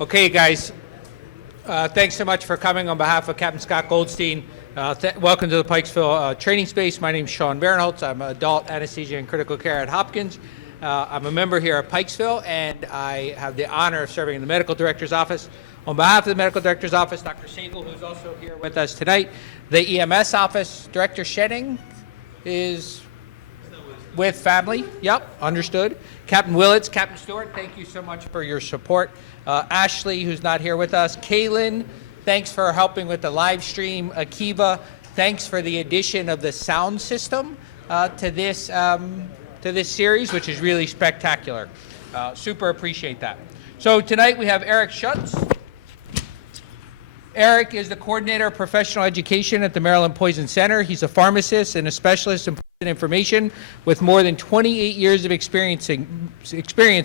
Okay, guys, thanks so much for coming on behalf of Captain Scott Goldstein. Welcome to the Pikesville training space. My name is Sean Barinholtz. I'm an adult anesthesia and critical care at Hopkins. I'm a member here at Pikesville, and I have the honor of serving in the medical director's office. On behalf of the medical director's office, Dr. Sable, who's also here with us tonight, the EMS office, Director Shedding is with family. Yep, understood. Captain Willits, Captain Stewart, thank you so much for your support. Ashley, who's not here with us. Kaylin, thanks for helping with the live stream. Akiva, thanks for the addition of the sound system to this series, which is really spectacular. Super appreciate that. So tonight we have Eric Schuetz. Eric is the coordinator of professional education at the Maryland Poison Center. He's a pharmacist and a specialist in poison information with more than 28 years of experience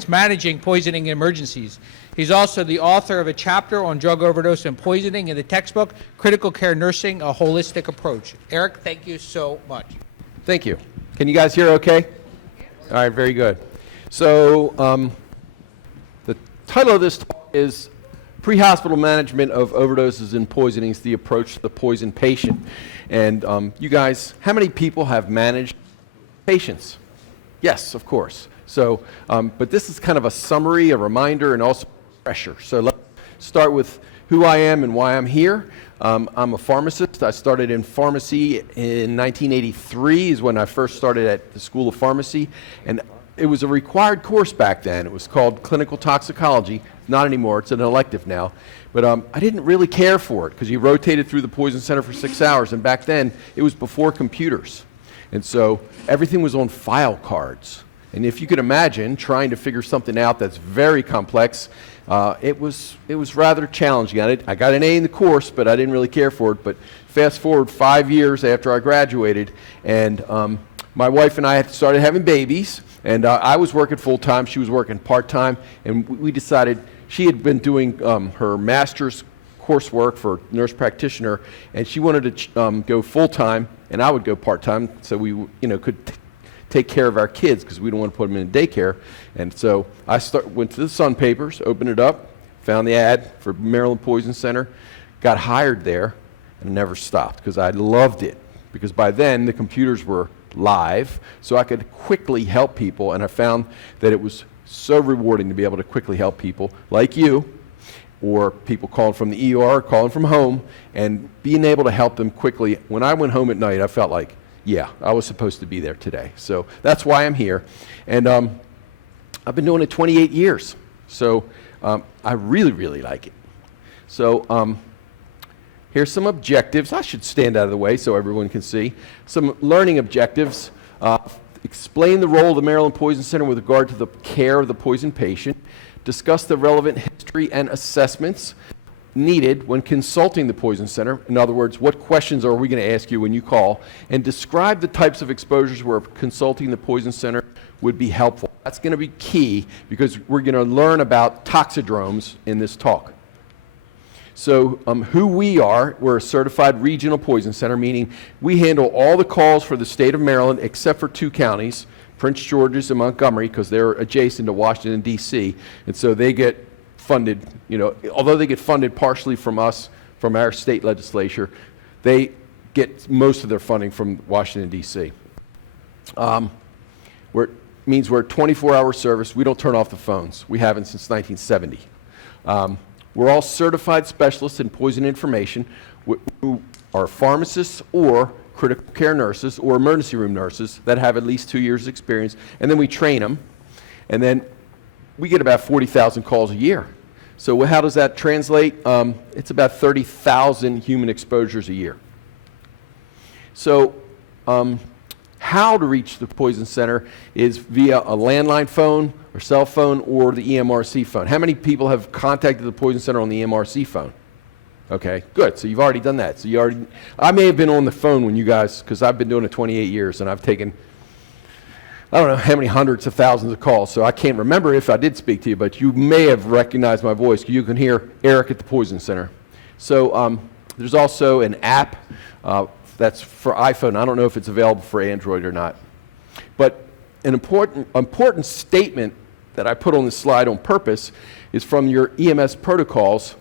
managing poisoning emergencies. He's also the author of a chapter on drug overdose and poisoning in the textbook, Critical Care Nursing, A Holistic Approach. Eric, thank you so much. Thank you. Can you guys hear okay? All right, very good. So the title of this talk is Pre-Hospital Management of Overdoses and Poisonings, the Approach to the Poison Patient. And you guys, how many people have managed patients? Yes, of course. So, but this is kind of a summary, a reminder, and also pressure. So let's start with who I am and why I'm here. I'm a pharmacist. I started in pharmacy in 1983 is when I first started at the School of Pharmacy. And it was a required course back then. It was called clinical toxicology. Not anymore. It's an elective now. But I didn't really care for it because you rotated through the poison center for 6 hours. And back then, it was before computers. And so everything was on file cards. And if you could imagine trying to figure something out that's very complex, it was rather challenging. I got an A in the course, but I didn't really care for it. But fast forward 5 years after I graduated, and my wife and I had started having babies. And I was working full-time, she was working part-time, and we decided she had been doing her master's coursework for nurse practitioner, and she wanted to go full-time, and I would go part-time, so we could take care of our kids, because we don't want to put them in daycare. And so I went to the Sun Papers, opened it up, found the ad for Maryland Poison Center, got hired there, and never stopped, because I loved it. Because by then, the computers were live, so I could quickly help people, and I found that it was so rewarding to be able to quickly help people like you, or people calling from the ER, calling from home, and being able to help them quickly. When I went home at night, I felt like, yeah, I was supposed to be there today. So that's why I'm here. And I've been doing it 28 years, so I really, really like it. So here's some objectives. I should stand out of the way so everyone can see. Some learning objectives. Explain the role of the Maryland Poison Center with regard to the care of the poison patient. Discuss the relevant history and assessments needed when consulting the Poison Center. In other words, what questions are we going to ask you when you call? And describe the types of exposures where consulting the Poison Center would be helpful. That's going to be key because we're going to learn about toxidromes in this talk. So who we are, we're a certified regional poison center, meaning we handle all the calls for the state of Maryland except for 2 counties, Prince George's and Montgomery, because they're adjacent to Washington, D.C., and so they get funded, although they get funded partially from us, from our state legislature, they get most of their funding from Washington, D.C. It means we're a 24-hour service. We don't turn off the phones. We haven't since 1970. We're all certified specialists in poison information who are pharmacists or critical care nurses or emergency room nurses that have at least 2 years' experience, and then we train them, and then we get about 40,000 calls a year. So how does that translate? It's about 30,000 human exposures a year. So how to reach the Poison Center is via a landline phone or cell phone or the EMRC phone. How many people have contacted the Poison Center on the EMRC phone? Okay, good. So you've already done that. So I may have been on the phone when you guys, because I've been doing it 28 years and I've taken, I don't know how many hundreds of thousands of calls, so I can't remember if I did speak to you, but you may have recognized my voice. You can hear Eric at the Poison Center. So there's also an app that's for iPhone. I don't know if it's available for Android or not. But an important statement that I put on this slide on purpose is from your EMS protocols.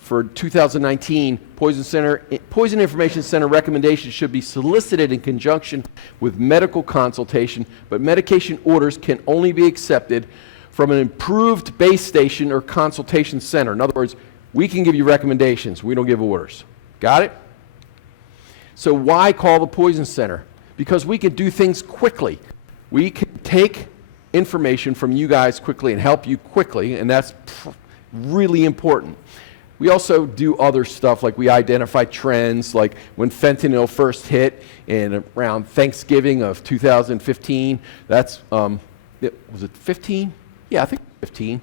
For 2019, Poison Information Center recommendations should be solicited in conjunction with medical consultation, but medication orders can only be accepted from an improved base station or consultation center. In other words, we can give you recommendations. We don't give orders. Got it? So why call the Poison Center? Because we can do things quickly. We can take information from you guys quickly and help you quickly, and that's really important. We also do other stuff, like we identify trends, like when fentanyl first hit in around Thanksgiving of 2015. That's, was it 15? Yeah, I think 15.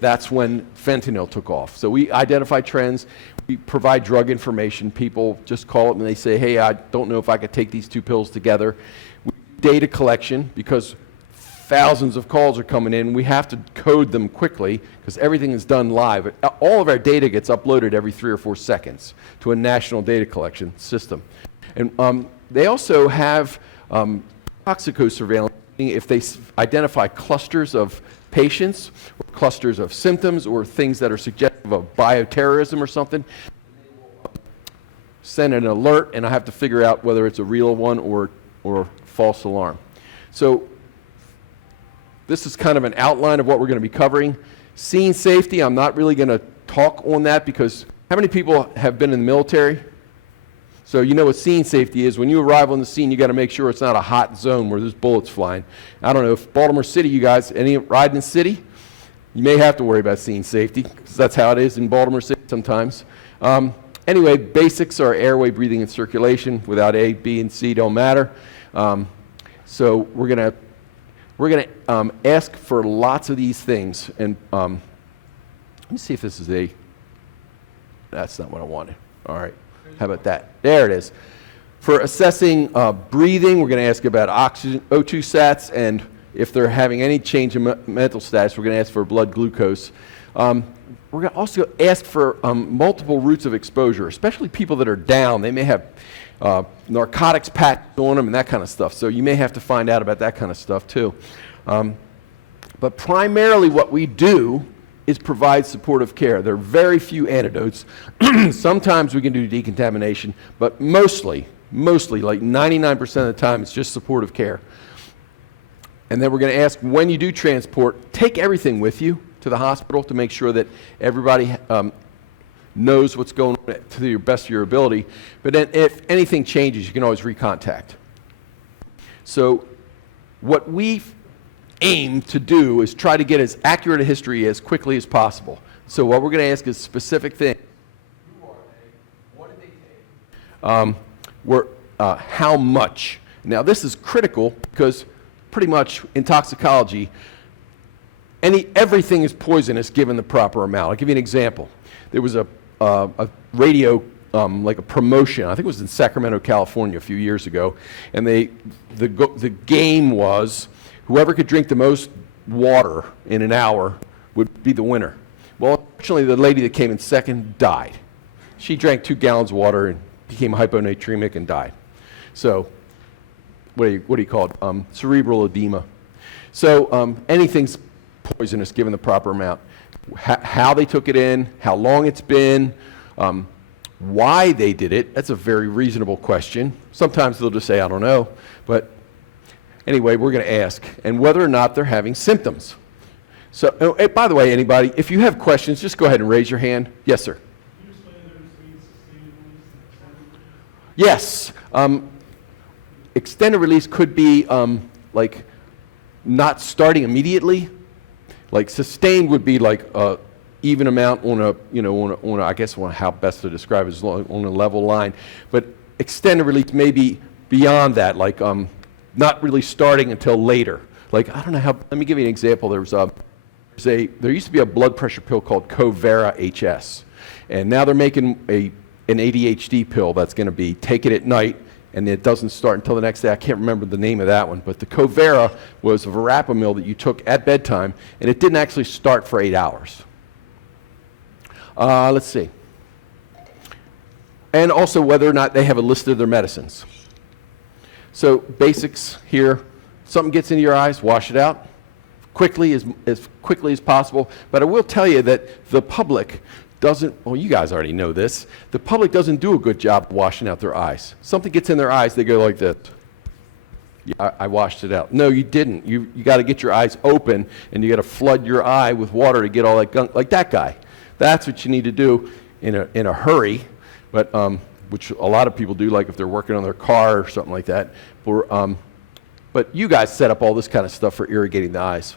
That's when fentanyl took off. So we identify trends. We provide drug information. People just call up and they say, hey, I don't know if I could take these two pills together. Data collection, because thousands of calls are coming in. We have to code them quickly because everything is done live. All of our data gets uploaded every 3 or 4 seconds to a national data collection system. And they also have toxicosurveillance, if they identify clusters of patients or clusters of symptoms or things that are suggestive of bioterrorism or something, send an alert, and I have to figure out whether it's a real one or false alarm. So this is kind of an outline of what we're going to be covering. Scene safety, I'm not really going to talk on that because how many people have been in the military? So you know what scene safety is. When you arrive on the scene, you got to make sure it's not a hot zone where there's bullets flying. I don't know if Baltimore City, you guys, any ride in the city? You may have to worry about scene safety because that's how it is in Baltimore City sometimes. Anyway, basics are airway, breathing, and circulation. Without A, B, and C don't matter. So we're gonna ask for lots of these things, and let me see if this is that's not what I wanted. All right, how about that? There it is. For assessing breathing, we're gonna ask about oxygen, O2 sats, and if they're having any change in mental status, we're gonna ask for blood glucose. We're going to also ask for multiple routes of exposure, especially people that are down. They may have narcotics packed on them and that kind of stuff. So you may have to find out about that kind of stuff too. But primarily what we do is provide supportive care. There are very few antidotes. Sometimes we can do decontamination, but mostly, like 99% of the time, it's just supportive care. And then we're going to ask, when you do transport, take everything with you to the hospital to make sure that everybody knows what's going on to the best of your ability. But then if anything changes, you can always recontact. So what we aim to do is try to get as accurate a history as quickly as possible. So what we're going to ask is specific things. Who are they? What did they take? How much? Now this is critical because pretty much in toxicology, everything is poisonous given the proper amount. I'll give you an example. There was a radio, like a promotion, I think it was in Sacramento, California a few years ago, and the game was whoever could drink the most water in an hour would be the winner. Well, unfortunately, the lady that came in second died. She drank 2 gallons of water and became hyponatremic and died. So, what do you call it? Cerebral edema. So, anything's poisonous given the proper amount. How they took it in, how long it's been, why they did it, that's a very reasonable question. Sometimes they'll just say, I don't know. But anyway, we're going to ask. And whether or not they're having symptoms. So, oh, by the way, anybody, if you have questions, just go ahead and raise your hand. Yes, sir. Yes. Extended release could be like not starting immediately. Like sustained would be like a even amount on a, I guess how best to describe it is on a level line. But extended release may be beyond that, like not really starting until later. Like, I don't know how, let me give you an example. There used to be a blood pressure pill called Covera HS. And now they're making an ADHD pill that's going to be take it at night, and it doesn't start until the next day. I can't remember the name of that one, but the Covera was a verapamil that you took at bedtime, and it didn't actually start for 8 hours. Let's see. And also whether or not they have a list of their medicines. So basics here, something gets into your eyes, wash it out. quickly as possible. But I will tell you that the public doesn't, well, you guys already know this, the public doesn't do a good job of washing out their eyes. Something gets in their eyes, they go like this. Yeah, I washed it out. No, you didn't. You got to get your eyes open, and you got to flood your eye with water to get all that gunk, like that guy. That's what you need to do in a hurry, but which a lot of people do, like if they're working on their car or something like that. But you guys set up all this kind of stuff for irrigating the eyes.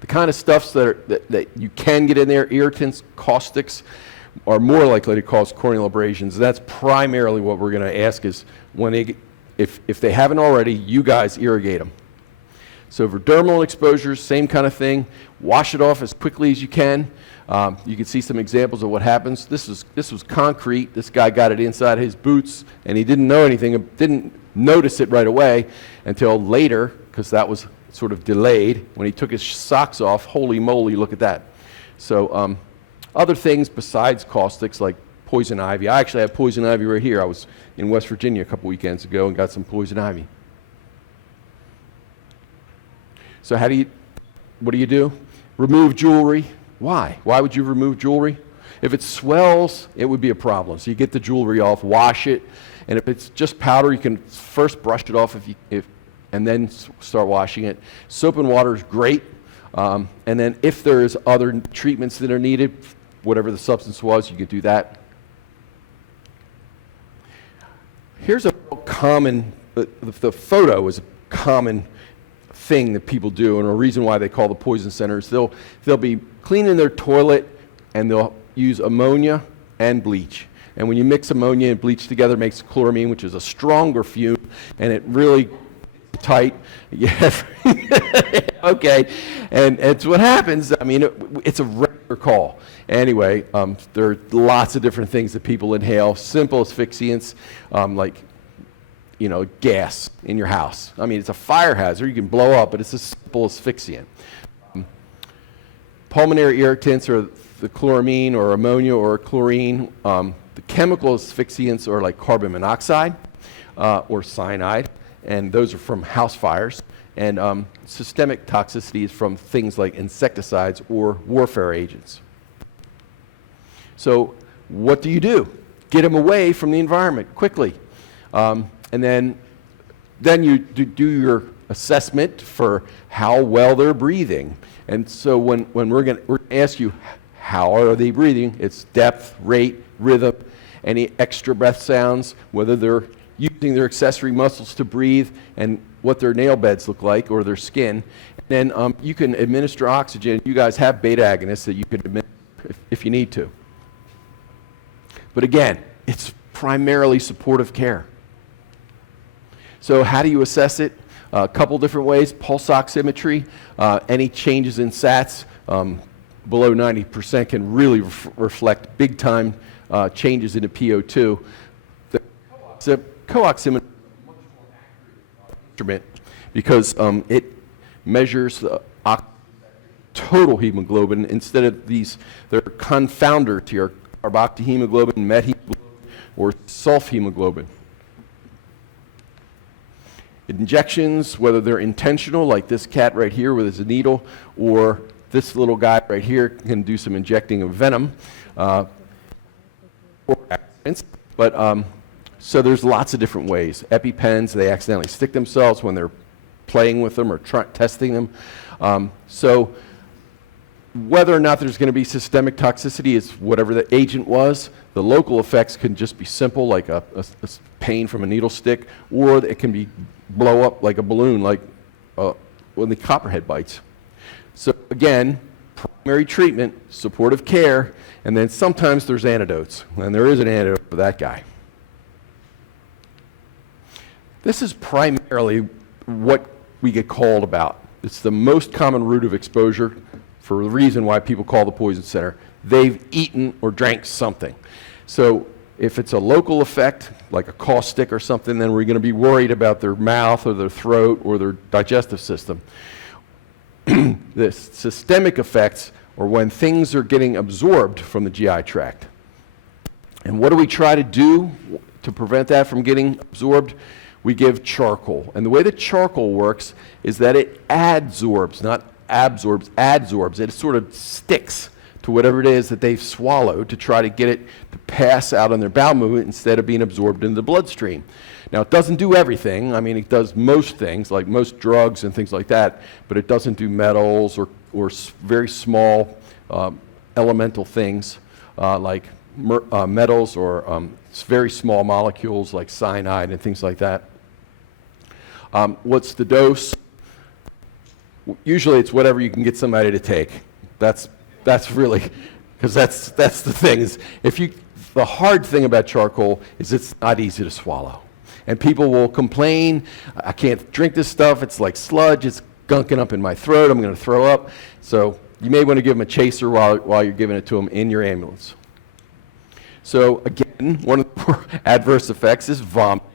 The kind of stuffs that you can get in there, irritants, caustics, are more likely to cause corneal abrasions. That's primarily what we're going to ask is when they, if they haven't already, you guys irrigate them. So for dermal exposures, same kind of thing. Wash it off as quickly as you can. You can see some examples of what happens. This was concrete. This guy got it inside his boots, and he didn't know anything, didn't notice it right away until later, because that was sort of delayed. When he took his socks off, holy moly, look at that. So other things besides caustics like poison ivy. I actually have poison ivy right here. I was in West Virginia a couple weekends ago and got some poison ivy. So what do you do? Remove jewelry. Why? Why would you remove jewelry? If it swells, it would be a problem. So you get the jewelry off, wash it, and if it's just powder, you can first brush it off and then start washing it. Soap and water is great, and then if there's other treatments that are needed, whatever the substance was, you could do that. Here's a common, the photo is a common thing that people do, and a reason why they call the poison centers. They'll be cleaning their toilet, and they'll use ammonia and bleach. And when you mix ammonia and bleach together, it makes chloramine, which is a stronger fume, and it really tight. Yeah. Okay. And it's what happens. I mean, it's a regular call. Anyway, there are lots of different things that people inhale. Simple asphyxiants, like, gas in your house. I mean, it's a fire hazard. You can blow up, but it's a simple asphyxiant. Pulmonary irritants are the chloramine or ammonia or chlorine. The chemical asphyxiants are like carbon monoxide or cyanide, and those are from house fires. And systemic toxicity is from things like insecticides or warfare agents. So what do? Get them away from the environment quickly. And then you do your assessment for how well they're breathing. And so when we're going to ask you, how are they breathing? It's depth, rate, rhythm, any extra breath sounds, whether they're using their accessory muscles to breathe, and what their nail beds look like, or their skin. And then you can administer oxygen. You guys have beta agonists that you can administer if you need to. But again, it's primarily supportive care. So how do you assess it? A couple different ways. Pulse oximetry, any changes in SATs below 90% can really reflect big time changes in the PO2. The co-oximeter is a much more accurate instrument because it measures the total hemoglobin instead of they're confounder to your carboxyhemoglobin, methemoglobin, or sulfhemoglobin. Injections, whether they're intentional, like this cat right here with his needle, or this little guy right here can do some injecting of venom, or accidents. But so there's lots of different ways. EpiPens, they accidentally stick themselves when they're playing with them or testing them. So whether or not there's going to be systemic toxicity is whatever the agent was. The local effects can just be simple, like a pain from a needle stick, or it can be blow up like a balloon, like when the copperhead bites. So again, primary treatment, supportive care, and then sometimes there's antidotes, and there is an antidote for that guy. This is primarily what we get called about. It's the most common route of exposure for the reason why people call the poison center. They've eaten or drank something. So if it's a local effect, like a caustic or something, then we're going to be worried about their mouth or their throat or their digestive system. The systemic effects are when things are getting absorbed from the GI tract. And what do we try to do to prevent that from getting absorbed? we give charcoal. And the way that charcoal works is that it adsorbs, not absorbs, adsorbs. It sort of sticks to whatever it is that they've swallowed to try to get it to pass out on their bowel movement instead of being absorbed into the bloodstream. Now, it doesn't do everything. I mean, it does most things, like most drugs and things like that, but it doesn't do metals or very small elemental things like metals or very small molecules like cyanide and things like that. What's the dose? Usually it's whatever you can get somebody to take. That's really, because that's the thing. Is the hard thing about charcoal is it's not easy to swallow. And people will complain, I can't drink this stuff, it's like sludge, it's gunking up in my throat, I'm going to throw up. So you may want to give them a chaser while you're giving it to them in your ambulance. So again, one of the adverse effects is vomiting,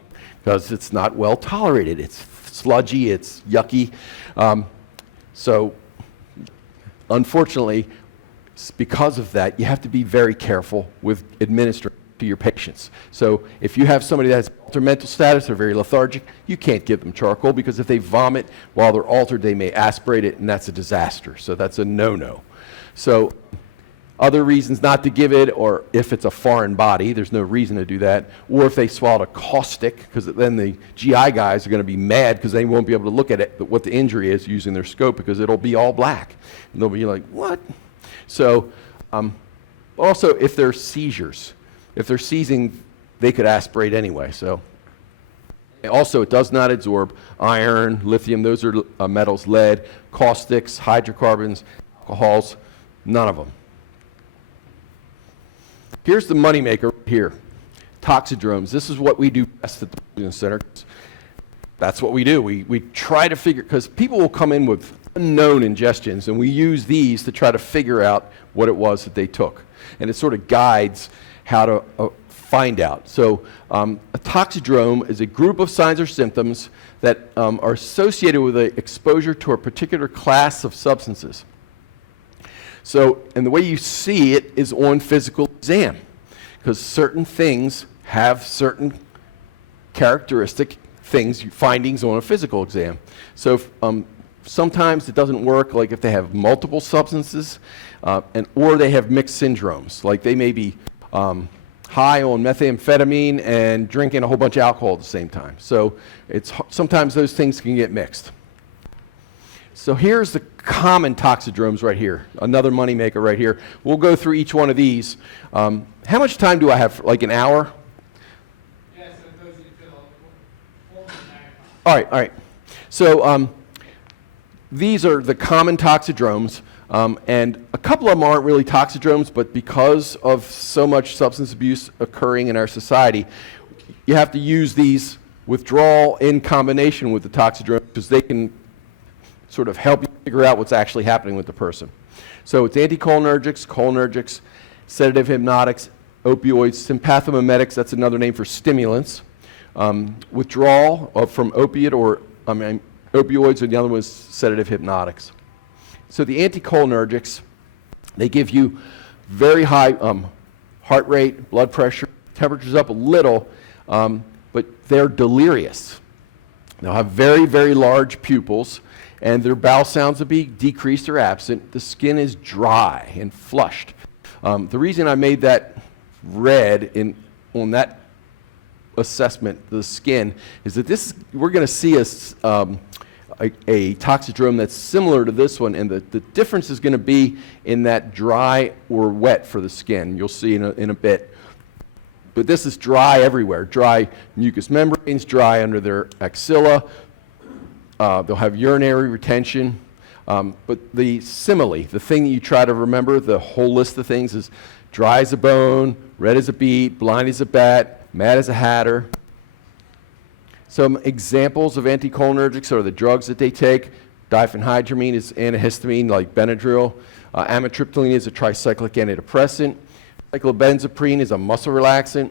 because it's not well tolerated. It's sludgy, it's yucky. So unfortunately, because of that, you have to be very careful with administering to your patients. So if you have somebody that has altered mental status or very lethargic, you can't give them charcoal, because if they vomit while they're altered, they may aspirate it, and that's a disaster. So that's a no-no. So other reasons not to give it, or if it's a foreign body, there's no reason to do that, or if they swallowed a caustic, because then the GI guys are going to be mad because they won't be able to look at it, what the injury is using their scope, because it'll be all black. And they'll be like, what? So also, if there's seizures, if they're seizing, they could aspirate anyway. So also, it does not absorb iron, lithium, those are metals, lead, caustics, hydrocarbons, alcohols, none of them. Here's the moneymaker here, toxidromes. This is what we do best at the Poisoning Center. That's what we do. We try to figure, because people will come in with unknown ingestions, and we use these to try to figure out what it was that they took. And it sort of guides how to find out. So a toxidrome is a group of signs or symptoms that are associated with an exposure to a particular class of substances. So, and the way you see it is on physical exam, because certain things have certain characteristic findings on a physical exam. So sometimes it doesn't work, like if they have multiple substances, or they have mixed syndromes, like they may be high on methamphetamine and drinking a whole bunch of alcohol at the same time. So sometimes those things can get mixed. So here's the common toxidromes right here, another moneymaker right here. We'll go through each one of these. How much time do I have? Like an hour? Yes, it goes until 4:09. All right. So these are the common toxidromes, and a couple of them aren't really toxidromes, but because of so much substance abuse occurring in our society, you have to use these withdrawal in combination with the toxidromes, because they can sort of help you figure out what's actually happening with the person. So it's anticholinergics, cholinergics, sedative hypnotics, opioids, sympathomimetics, that's another name for stimulants, withdrawal from opioids, and the other one is sedative hypnotics. So the anticholinergics, they give you very high heart rate, blood pressure, temperature's up a little, but they're delirious. They'll have very, very large pupils, and their bowel sounds will be decreased or absent. The skin is dry and flushed. The reason I made that red on that assessment, the skin, is that we're going to see a toxidrome that's similar to this one, and the difference is going to be in that dry or wet for the skin. You'll see in a bit. But this is dry everywhere, dry mucous membranes, dry under their axilla. They'll have urinary retention. But the simile, the thing that you try to remember, the whole list of things is dry as a bone, red as a beet, blind as a bat, mad as a hatter. Some examples of anticholinergics are the drugs that they take. Diphenhydramine is antihistamine like Benadryl. Amitriptyline is a tricyclic antidepressant. Cyclobenzaprine is a muscle relaxant.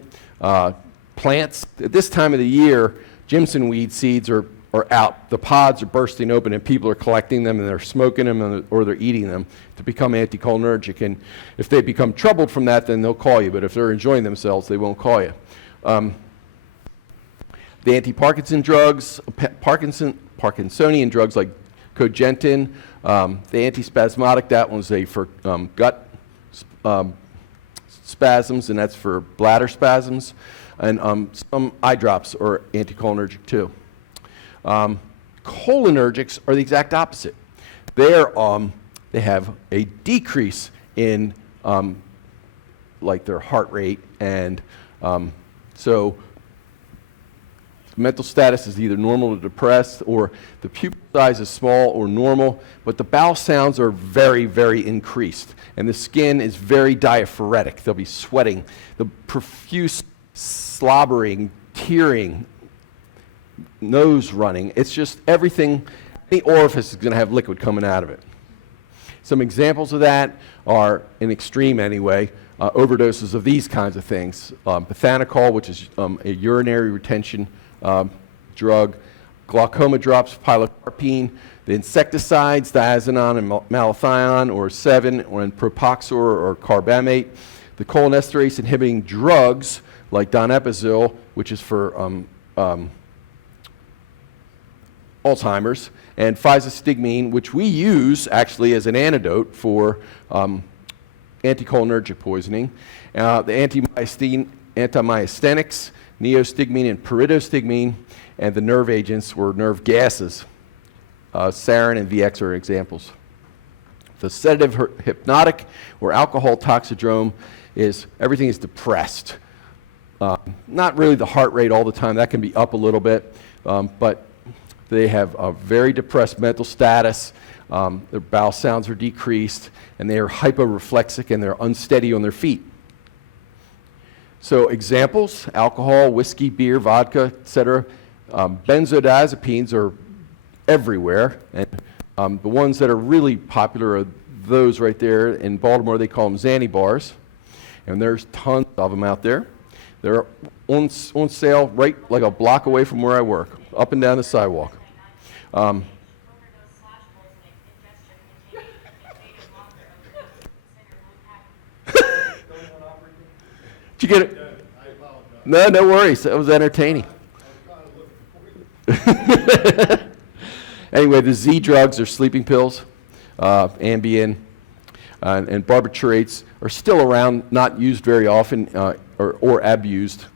Plants, at this time of the year, Jimson weed seeds are out. The pods are bursting open, and people are collecting them, and they're smoking them, or they're eating them to become anticholinergic. And if they become troubled from that, then they'll call you. But if they're enjoying themselves, they won't call you. The anti-Parkinson drugs, Parkinsonian drugs like cogentin, the antispasmodic, that one's for gut spasms, and that's for bladder spasms. And some eye drops are anticholinergic too. Cholinergics are the exact opposite. They have a decrease in like their heart rate, and so mental status is either normal or depressed, or the pupil size is small or normal, but the bowel sounds are very, very increased, and the skin is very diaphoretic. They'll be sweating, the profuse slobbering, tearing, nose running. It's just everything, any orifice is going to have liquid coming out of it. Some examples of that are, in extreme anyway, overdoses of these kinds of things. Bethanechol, which is a urinary retention drug, glaucoma drops, pilocarpine, the insecticides, diazinon and malathion, or 7, or propoxor or carbamate, the cholinesterase inhibiting drugs like donepezil, which is for Alzheimer's, and physostigmine, which we use actually as an antidote for anticholinergic poisoning, the antimyasthenics, neostigmine and pyridostigmine, and the nerve agents or nerve gases. Sarin and VX are examples. The sedative hypnotic or alcohol toxidrome is everything is depressed. Not really the heart rate all the time, that can be up a little bit, but they have a very depressed mental status, their bowel sounds are decreased, and they are hyporeflexic and they're unsteady on their feet. So examples, alcohol, whiskey, beer, vodka, etc. Benzodiazepines are everywhere, and the ones that are really popular are those right there. In Baltimore, they call them Xanny bars, and there's tons of them out there. They're on sale right like a block away from where I work, up and down the sidewalk. Did you get it? No, no worries. That was entertaining. Anyway, the Z drugs are sleeping pills, Ambien, and barbiturates are still around, not used very often, or abused.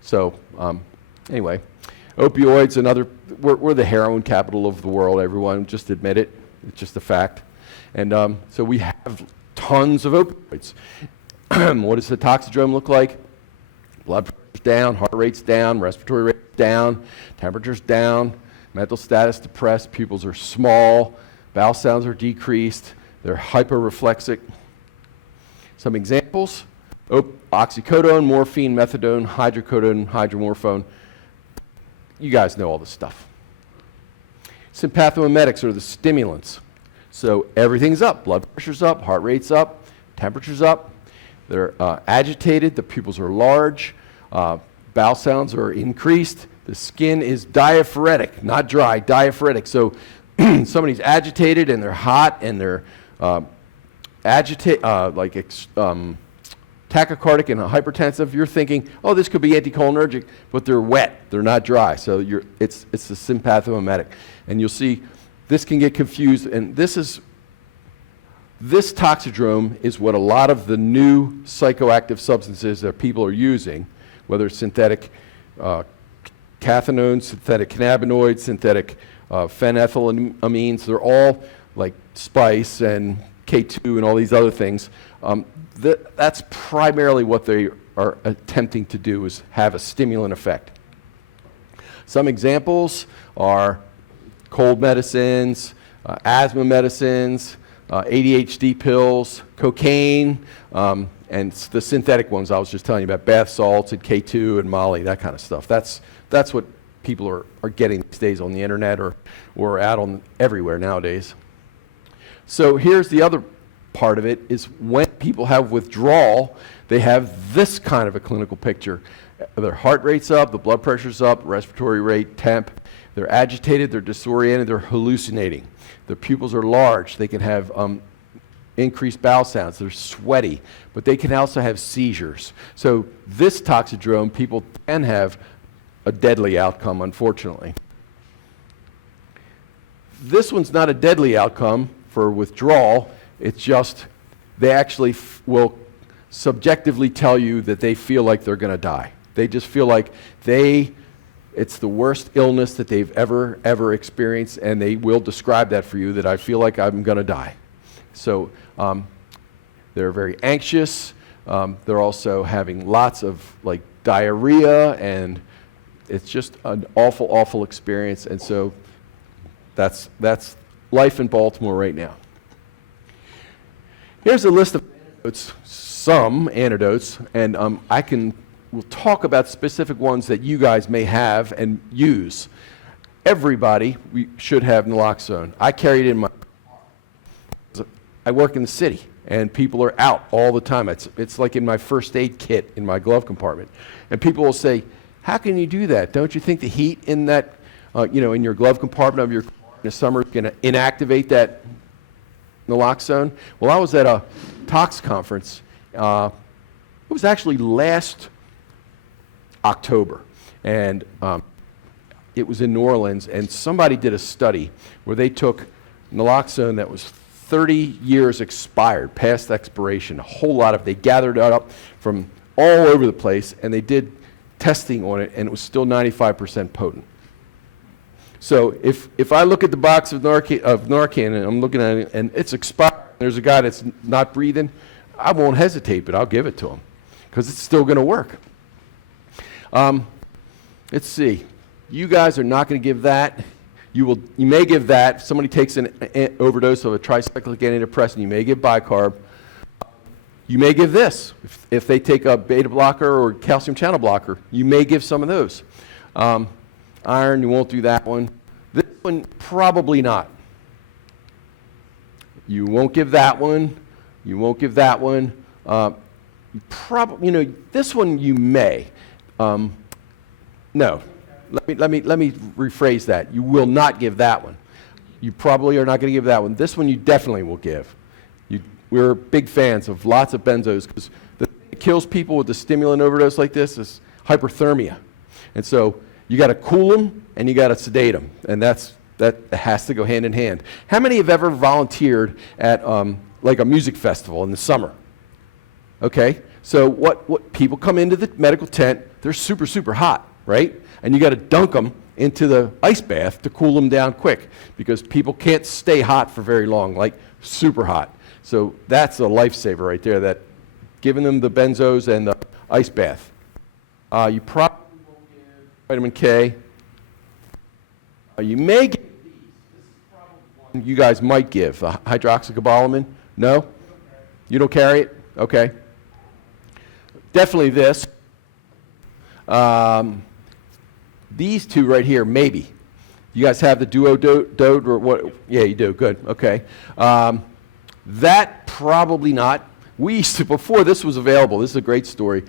So anyway, opioids, we're the heroin capital of the world, everyone, just admit it. It's just a fact. And so we have tons of opioids. What does the toxidrome look like? Blood pressure's down, heart rate's down, respiratory rate's down, temperature's down, mental status depressed, pupils are small, bowel sounds are decreased, they're hyporeflexic. Some examples, oxycodone, morphine, methadone, hydrocodone, hydromorphone. You guys know all this stuff. Sympathomimetics are the stimulants. So everything's up, blood pressure's up, heart rate's up, temperature's up. They're agitated, the pupils are large, bowel sounds are increased, the skin is diaphoretic, not dry, diaphoretic. So somebody's agitated and they're hot and they're tachycardic and hypertensive, you're thinking, oh, this could be anticholinergic, but they're wet, they're not dry. So it's the sympathomimetic. And you'll see this can get confused, and this toxidrome is what a lot of the new psychoactive substances that people are using, whether it's synthetic cathinones, synthetic cannabinoids, synthetic phenethylamines, they're all like spice and K2 and all these other things. That's primarily what they are attempting to do, is have a stimulant effect. Some examples are cold medicines, asthma medicines, ADHD pills, cocaine, and the synthetic ones I was just telling you about, bath salts and K2 and Molly, that kind of stuff. That's what people are getting these days on the internet or out on everywhere nowadays. So here's the other part of it, is when people have withdrawal, they have this kind of a clinical picture. Their heart rate's up, the blood pressure's up, respiratory rate, temp, they're agitated, they're disoriented, they're hallucinating. Their pupils are large, they can have increased bowel sounds, they're sweaty, but they can also have seizures. So this toxidrome, people can have a deadly outcome, unfortunately. This one's not a deadly outcome for withdrawal. It's just they actually will subjectively tell you that they feel like they're going to die. They just feel like it's the worst illness that they've ever experienced, and they will describe that for you, that I feel like I'm going to die. So they're very anxious. They're also having lots of like diarrhea, and it's just an awful, awful experience. And so that's life in Baltimore right now. Here's a list of antidotes, some antidotes, and we'll talk about specific ones that you guys may have and use. Everybody should have naloxone. I carry it in I work in the city, and people are out all the time. It's like in my first aid kit in my glove compartment. And people will say, how can you do that? Don't you think the heat in that, in your glove compartment of your car in the summer is going to inactivate that naloxone? Well, I was at a tox conference. It was actually last October, and it was in New Orleans, and somebody did a study where they took naloxone that was 30 years expired, past expiration, they gathered it up from all over the place, and they did testing on it, and it was still 95% potent. So if I look at the box of Narcan and I'm looking at it, and it's expired, there's a guy that's not breathing, I won't hesitate, but I'll give it to him, because it's still going to work. Let's see. You guys are not going to give that. You may give that. If somebody takes an overdose of a tricyclic antidepressant, you may give bicarb. You may give this. If they take a beta blocker or calcium channel blocker, you may give some of those. Iron, you won't do that one. This one, probably not. You won't give that one. You won't give that one. This one you may. No. Let me rephrase that. You will not give that one. You probably are not going to give that one. This one you definitely will give. We're big fans of lots of benzos, because the thing that kills people with the stimulant overdose like this is hyperthermia. And so you got to cool them and you got to sedate them, and that has to go hand in hand. How many have ever volunteered at like a music festival in the summer? Okay, so what people come into the medical tent, they're super, super hot, right? And you got to dunk them into the ice bath to cool them down quick, because people can't stay hot for very long, like super hot. So that's a lifesaver right there, that giving them the benzos and the ice bath. You probably won't give vitamin K. You may give these. This is probably one you guys might give. Hydroxycobalamin? No? You don't carry it? Okay. Definitely this. These two right here, maybe. You guys have the duo-dode or what? Yeah, you do. Good. Okay. That probably not. We used to, before this was available, this is a great story.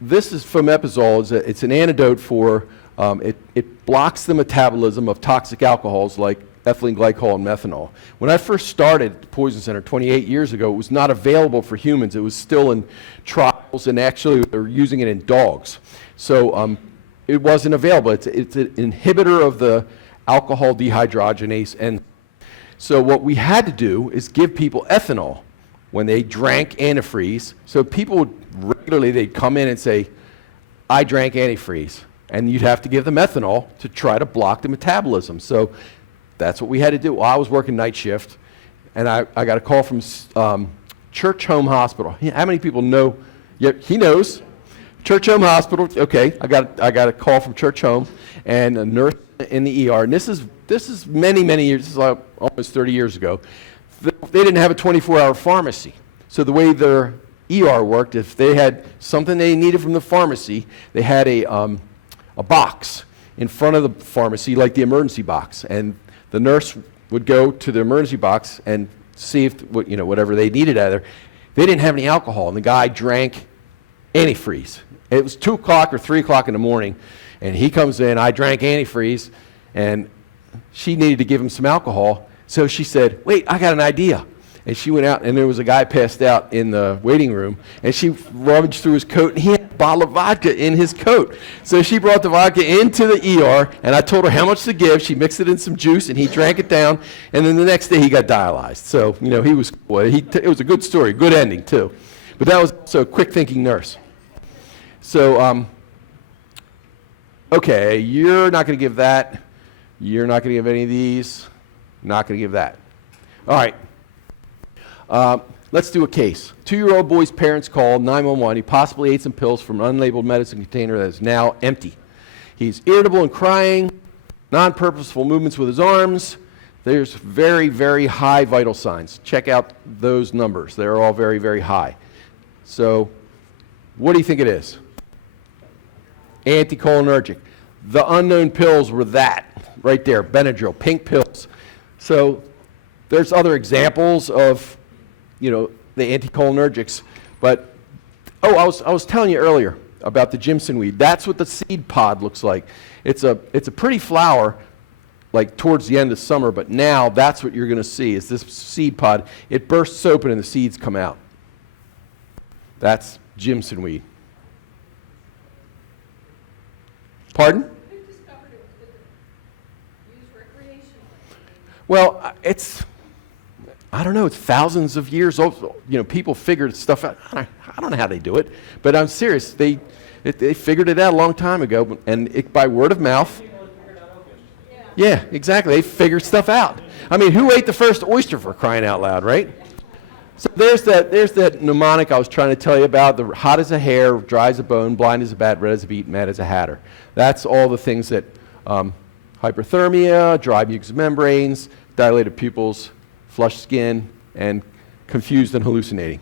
This is fomepizole. It's an antidote for, it blocks the metabolism of toxic alcohols like ethylene glycol and methanol. When I first started at the Poison Center 28 years ago, it was not available for humans. It was still in trials, and actually they're using it in dogs. So it wasn't available. It's an inhibitor of the alcohol dehydrogenase. And so what we had to do is give people ethanol when they drank antifreeze. So people would regularly, they'd come in and say, I drank antifreeze. And you'd have to give them ethanol to try to block the metabolism. So that's what we had to do. Well, I was working night shift, and I got a call from Church Home Hospital. How many people know? Yeah, he knows. Church Home Hospital. Okay, I got a call from Church Home, and a nurse in the ER. And this is many years. This is like almost 30 years ago. They didn't have a 24-hour pharmacy. So the way their ER worked, if they had something they needed from the pharmacy, they had a box in front of the pharmacy, like the emergency box, and the nurse would go to the emergency box and see if whatever they needed out of there. They didn't have any alcohol, and the guy drank antifreeze. It was 2 o'clock or 3 o'clock in the morning, and he comes in. I drank antifreeze, and she needed to give him some alcohol. So she said, "Wait, I got an idea." And she went out, and there was a guy passed out in the waiting room, and she rummaged through his coat, and he had a bottle of vodka in his coat. So she brought the vodka into the ER, and I told her how much to give. She mixed it in some juice, and he drank it down, and then the next day he got dialyzed. So, he was, well, it was a good story, good ending, too. But that was so quick-thinking nurse. So, okay, you're not going to give that. You're not going to give any of these. Not going to give that. All right. Let's do a case. 2-year-old boy's parents called 911. He possibly ate some pills from an unlabeled medicine container that is now empty. He's irritable and crying, non-purposeful movements with his arms. There's very, very high vital signs. Check out those numbers. They're all very, very high. So what do you think it is? Anticholinergic. The unknown pills were that right there, Benadryl, pink pills. So there's other examples of the anticholinergics, but I was telling you earlier about the Jimson weed. That's what the seed pod looks like. It's a pretty flower, like towards the end of summer, but now that's what you're going to see is this seed pod. It bursts open and the seeds come out. That's Jimson weed. Pardon? Who discovered it was good to use recreationally? Well, I don't know, it's thousands of years old. People figured stuff out. I don't know how they do it, but I'm serious. They figured it out a long time ago, and by word of mouth. Yeah, exactly. They figured stuff out. I mean, who ate the first oyster, for crying out loud, right? So there's that mnemonic I was trying to tell you about. The hot as a hair, dry as a bone, blind as a bat, red as a beet, mad as a hatter. That's all the things that hyperthermia, dry mucous membranes, dilated pupils, flushed skin, and confused and hallucinating.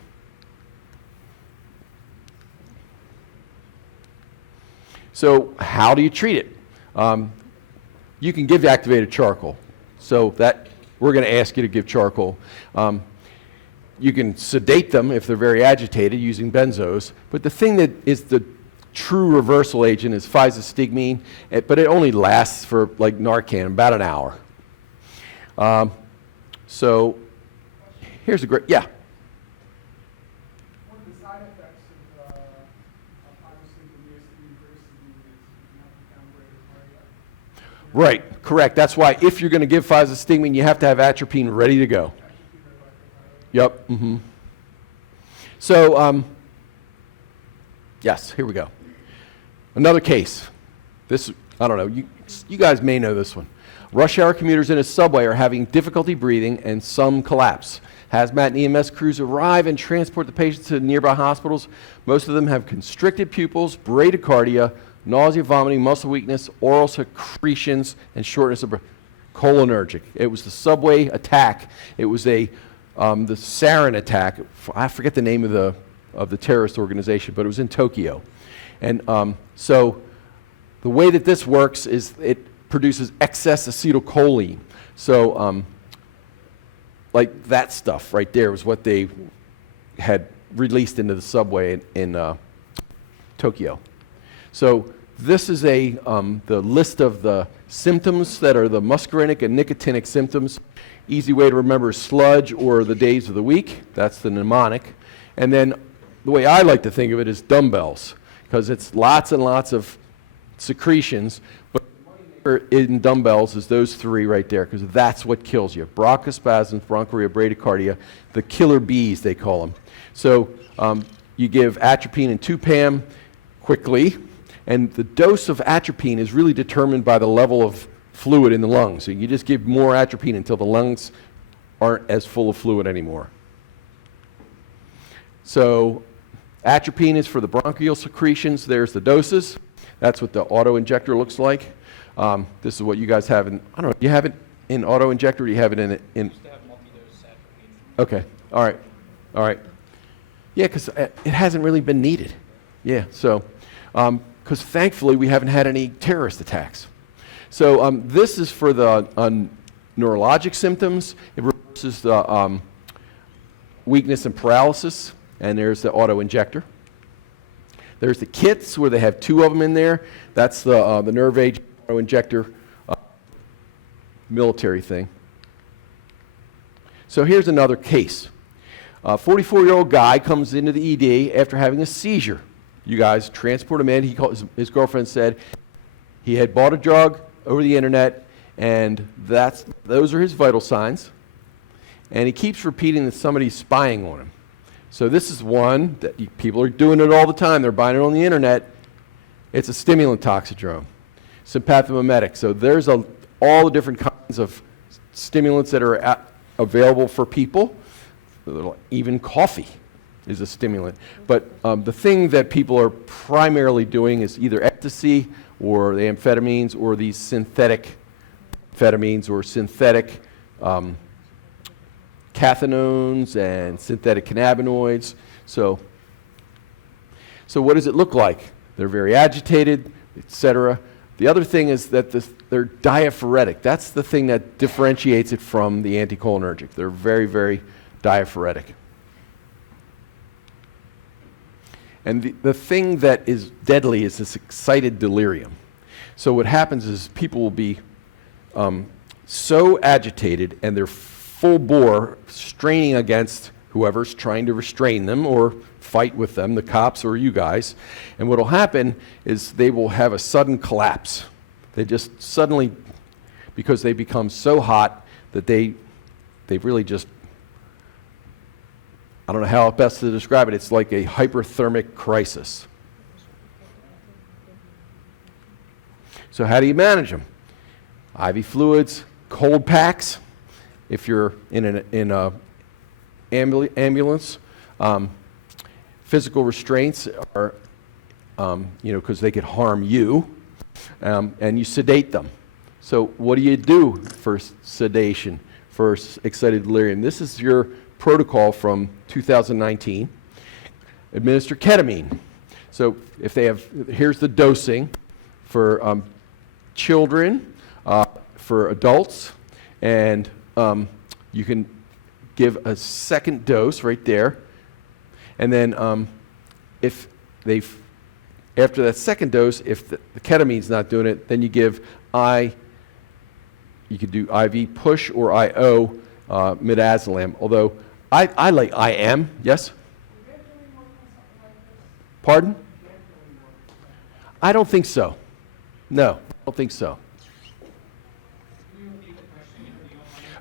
So how do you treat it? You can give activated charcoal. So that we're going to ask you to give charcoal. You can sedate them if they're very agitated using benzos. But the thing that is the true reversal agent is physostigmine, but it only lasts for, like Narcan, about an hour. So here's a great, yeah. One of the side effects of obviously the USD versus the downgrade. Right, correct. That's why if you're going to give physostigmine, you have to have atropine ready to go. Yep. Mm-hmm. So, yes, here we go. Another case. This, I don't know, you guys may know this one. Rush hour commuters in a subway are having difficulty breathing and some collapse. Hazmat and EMS crews arrive and transport the patients to nearby hospitals. Most of them have constricted pupils, bradycardia, nausea, vomiting, muscle weakness, oral secretions, and shortness of breath. Cholinergic. It was the subway attack. It was the sarin attack. I forget the name of the terrorist organization, but it was in Tokyo. And so the way that this works is it produces excess acetylcholine. So like that stuff right there was what they had released into the subway in Tokyo. So this is the list of the symptoms that are the muscarinic and nicotinic symptoms. Easy way to remember is sludge or the days of the week. That's the mnemonic. And then the way I like to think of it is dumbbells, because it's lots and lots of secretions. But in dumbbells is those three right there, because that's what kills you. Bronchospasms, bronchoria, bradycardia, the killer bees, they call them. So you give atropine and 2-PAM quickly, and the dose of atropine is really determined by the level of fluid in the lungs. So you just give more atropine until the lungs aren't as full of fluid anymore. So atropine is for the bronchial secretions. There's the doses. That's what the auto-injector looks like. This is what you guys have in, I don't know, do you have it in auto-injector or do you have it in? Used to have multi-dose atropine. Okay, all right. Yeah, because it hasn't really been needed. Yeah, so, because thankfully we haven't had any terrorist attacks. So this is for the neurologic symptoms. It reverses the weakness and paralysis, and there's the auto-injector. There's the kits where they have 2 of them in there. That's the nerve agent auto-injector military thing. So here's another case. A 44-year-old guy comes into the ED after having a seizure. You guys transport him in. His girlfriend said he had bought a drug over the internet, and those are his vital signs. And he keeps repeating that somebody's spying on him. So this is one that people are doing it all the time. They're buying it on the internet. It's a stimulant toxidrome, sympathomimetic. So there's all the different kinds of stimulants that are available for people. Even coffee is a stimulant. But the thing that people are primarily doing is either ecstasy or the amphetamines or these synthetic amphetamines or synthetic cathinones and synthetic cannabinoids. So what does it look like? They're very agitated, etc. The other thing is that they're diaphoretic. That's the thing that differentiates it from the anticholinergic. They're very, very diaphoretic. And the thing that is deadly is this excited delirium. So what happens is people will be so agitated and they're full bore straining against whoever's trying to restrain them or fight with them, the cops or you guys. And what will happen is they will have a sudden collapse. They just suddenly, because they become so hot that they really just, I don't know how best to describe it. It's like a hyperthermic crisis. So how do you manage them? IV fluids, cold packs, if you're in an ambulance. Physical restraints are, because they could harm you, and you sedate them. So what do you do for sedation, for excited delirium? This is your protocol from 2019. Administer ketamine. So if they have, here's the dosing for children, for adults, and you can give a second dose right there. And then if after that second dose, if the ketamine's not doing it, then you give you could do IV push or IO midazolam. Although I like IM, yes? Pardon? I don't think so. No, I don't think so.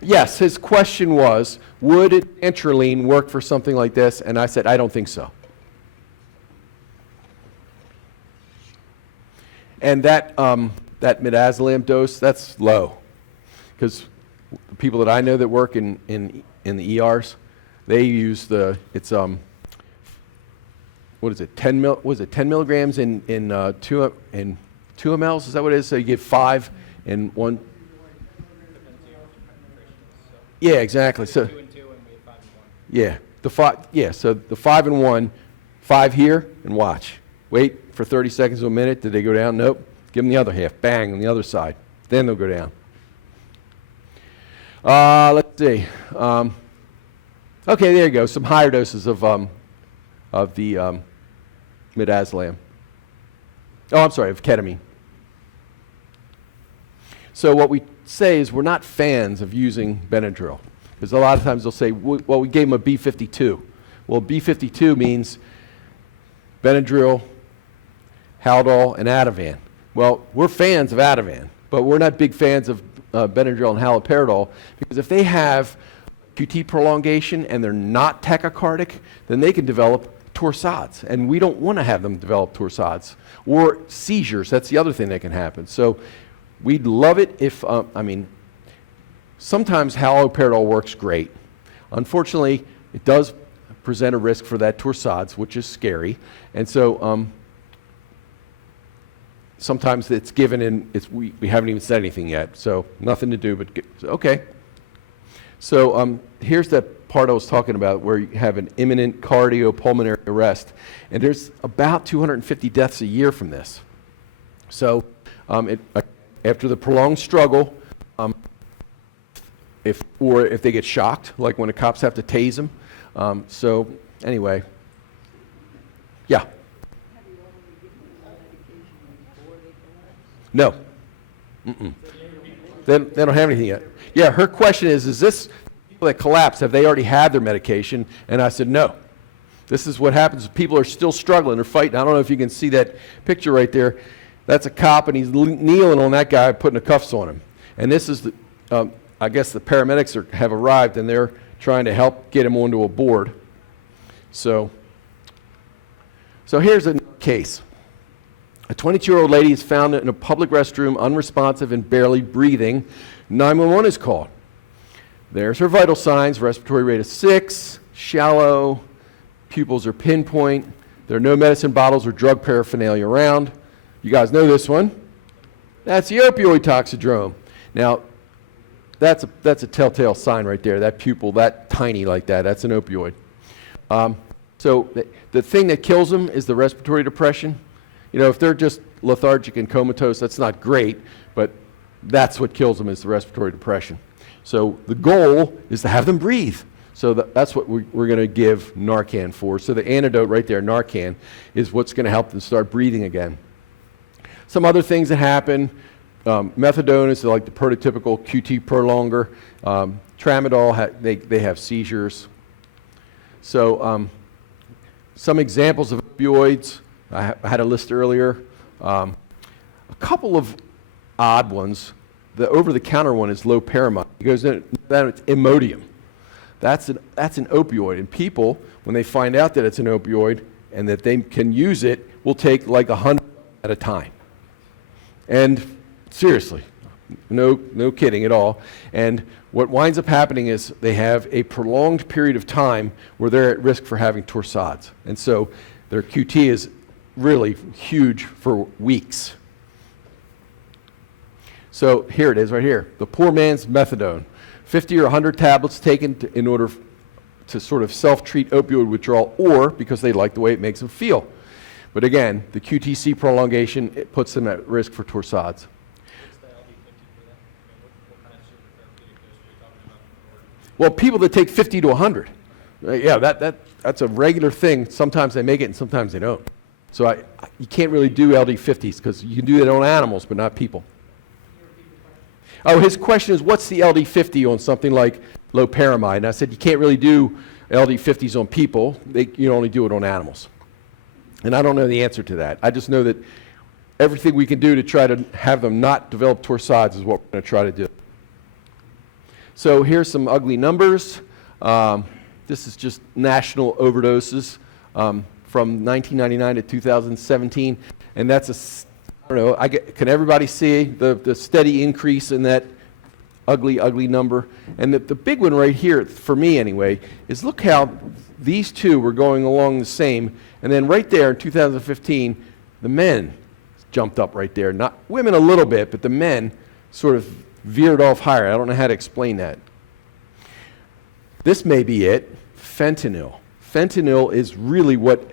Yes, his question was, would dantrolene work for something like this? And I said, I don't think so. And that midazolam dose, that's low. Because the people that I know that work in the ERs, they use it's what is it, 10 milligrams in 2 mLs, is that what it is? So you give 5 in 1. Yeah, exactly. So 2 and 2, and we have 5 and 1. yeah, so the 5 and 1, 5 here, and watch. Wait for 30 seconds to a minute. Did they go down? Nope. Give them the other half. Bang, on the other side. Then they'll go down. Let's see. Okay, there you go. Some higher doses of the midazolam. Oh, I'm sorry, of ketamine. So what we say is we're not fans of using Benadryl, because a lot of times they'll say, well, we gave him a B52. Well, B52 means Benadryl, Haldol, and Ativan. Well, we're fans of Ativan, but we're not big fans of Benadryl and haloperidol, because if they have QT prolongation and they're not tachycardic, then they can develop torsades, and we don't want to have them develop torsades or seizures. That's the other thing that can happen. So we'd love it if, sometimes haloperidol works great. Unfortunately, it does present a risk for that torsades, which is scary. And so sometimes it's given in, we haven't even said anything yet, so nothing to do but, okay. So here's that part I was talking about where you have an imminent cardiopulmonary arrest. And there's about 250 deaths a year from this. So after the prolonged struggle, if they get shocked, like when the cops have to tase them. So anyway, yeah. No. Mm-mm. They don't have anything yet. Yeah, her question is this people that collapse, have they already had their medication? And I said, no. This is what happens. People are still struggling. They're fighting. I don't know if you can see that picture right there. That's a cop, and he's kneeling on that guy, putting the cuffs on him. And this is the, I guess the paramedics have arrived, and they're trying to help get him onto a board. So here's a case. A 22-year-old lady is found in a public restroom, unresponsive and barely breathing. 911 is called. There's her vital signs. Respiratory rate is 6, shallow, pupils are pinpoint. There are no medicine bottles or drug paraphernalia around. You guys know this one. That's the opioid toxidrome. Now, that's a telltale sign right there. That pupil, that tiny like that, that's an opioid. So the thing that kills them is the respiratory depression. You know, if they're just lethargic and comatose, that's not great, but that's what kills them is the respiratory depression. So the goal is to have them breathe. So that's what we're going to give Narcan for. So the antidote right there, Narcan, is what's going to help them start breathing again. Some other things that happen, methadone is like the prototypical QT prolonger. Tramadol, they have seizures. So some examples of opioids, I had a list earlier. A couple of odd ones. The over-the-counter one is loperamide. It goes in, then it's Imodium. That's an opioid, and people, when they find out that it's an opioid and that they can use it, will take like 100 at a time. And seriously, no kidding at all. And what winds up happening is they have a prolonged period of time where they're at risk for having torsades. And so their QT is really huge for weeks. So here it is right here, the poor man's methadone. 50 or 100 tablets taken in order to sort of self-treat opioid withdrawal, or because they like the way it makes them feel. But again, the QTC prolongation, it puts them at risk for torsades. Well, people that take 50 to 100, yeah, that's a regular thing. Sometimes they make it and sometimes they don't. So you can't really do LD50s because you can do that on animals, but not people. Oh, his question is, what's the LD50 on something like loperamide? And I said, you can't really do LD50s on people. You only do it on animals. And I don't know the answer to that. I just know that everything we can do to try to have them not develop torsades is what we're going to try to do. So here's some ugly numbers. This is just national overdoses from 1999 to 2017. And that's I don't know, can everybody see the steady increase in that ugly number? And the big one right here, for me anyway, is look how these two were going along the same, and then right there in 2015, the men jumped up right there. Not women a little bit, but the men sort of veered off higher. I don't know how to explain that. This may be it, fentanyl. Fentanyl is really what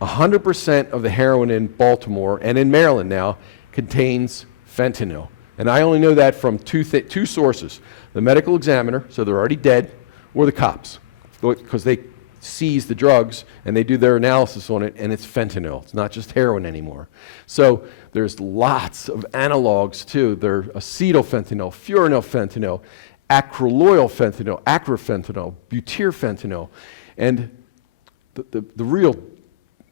100% of the heroin in Baltimore and in Maryland now contains fentanyl. And I only know that from two sources. The medical examiner, so they're already dead, or the cops, because they seize the drugs and they do their analysis on it, and it's fentanyl. It's not just heroin anymore. So there's lots of analogs too. There are acetylfentanyl, furanylfentanyl, acryloyl fentanyl, acrofentanyl, butyrfentanyl, and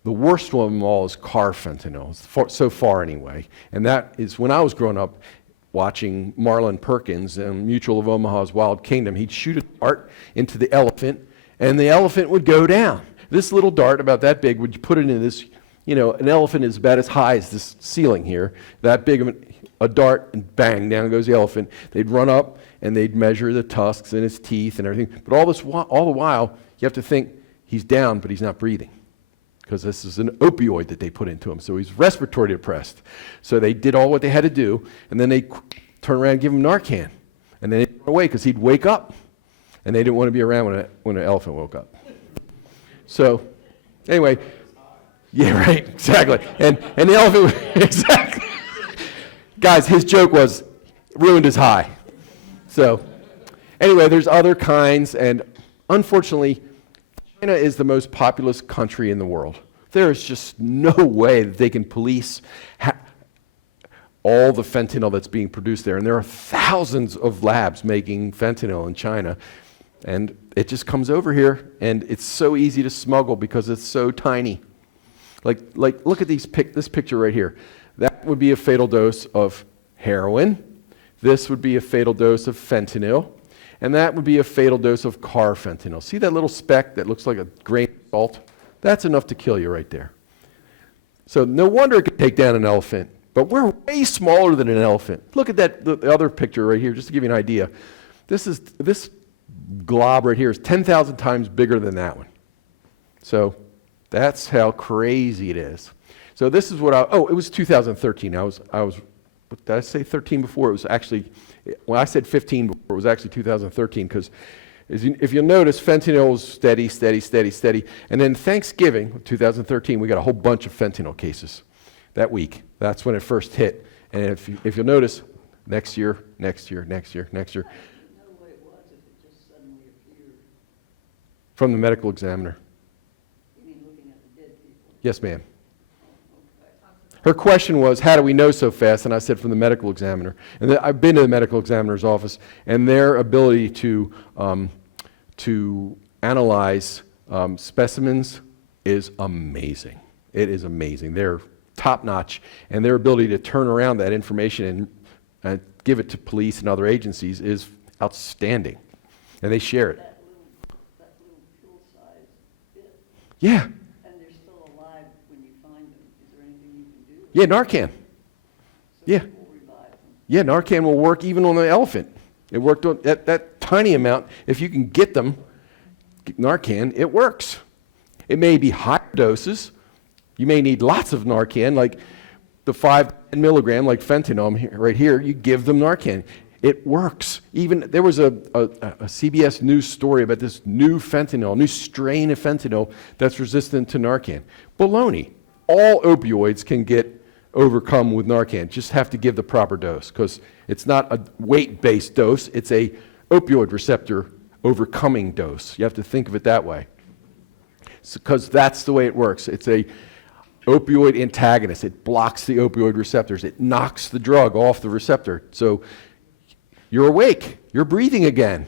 the worst one of them all is carfentanyl, so far anyway. And that is when I was growing up watching Marlon Perkins and Mutual of Omaha's Wild Kingdom. He'd shoot a dart into the elephant, and the elephant would go down. This little dart, about that big, would you put it in this, an elephant is about as high as this ceiling here, that big of a dart, and bang, down goes the elephant. They'd run up, and they'd measure the tusks and his teeth and everything. But all the while, you have to think he's down, but he's not breathing, because this is an opioid that they put into him. So he's respiratory depressed. So they did all what they had to do, and then they turn around and give him Narcan. And then they run away because he'd wake up, and they didn't want to be around when an elephant woke up. So anyway, yeah, right, exactly. And the elephant, exactly. Guys, his joke was, ruined his high. So anyway, there's other kinds, and unfortunately, China is the most populous country in the world. There is just no way that they can police all the fentanyl that's being produced there. And there are thousands of labs making fentanyl in China. And it just comes over here, and it's so easy to smuggle because it's so tiny. Like look at this picture right here. That would be a fatal dose of heroin. This would be a fatal dose of fentanyl. And that would be a fatal dose of carfentanil. See that little speck that looks like a grain of salt? That's enough to kill you right there. So no wonder it could take down an elephant. But we're way smaller than an elephant. Look at that, the other picture right here, just to give you an idea. This glob right here is 10,000 times bigger than that one. So that's how crazy it is. So this is what it was 2013. I was, did I say 13 before? It was actually, when I said 15 before, it was actually 2013, because if you'll notice, fentanyl was steady, steady, steady, steady. And then Thanksgiving, 2013, we got a whole bunch of fentanyl cases that week. That's when it first hit. And if you'll notice, next year. I didn't know what it was if it just suddenly appeared. From the medical examiner. You mean looking at the dead people? Yes, ma'am. Her question was, how do we know so fast? And I said, from the medical examiner. And I've been to the medical examiner's office, and their ability to analyze specimens is amazing. It is amazing. They're top-notch, and their ability to turn around that information and give it to police and other agencies is outstanding. And they share it. That little pill-sized bit, Yeah. and they're still alive when you find them. Is there anything you can do? Yeah, Narcan. So Yeah. people revive them. Yeah, Narcan will work even on the elephant. It worked on that tiny amount. If you can get them, Narcan, it works. It may be higher doses. You may need lots of Narcan, like the 5 milligram, like fentanyl right here. You give them Narcan. It works. Even there was a CBS News story about this new fentanyl, new strain of fentanyl that's resistant to Narcan. Baloney. All opioids can get overcome with Narcan. Just have to give the proper dose, because it's not a weight-based dose. It's a opioid receptor overcoming dose. You have to think of it that way, because that's the way it works. It's a opioid antagonist. It blocks the opioid receptors. It knocks the drug off the receptor. So you're awake. You're breathing again.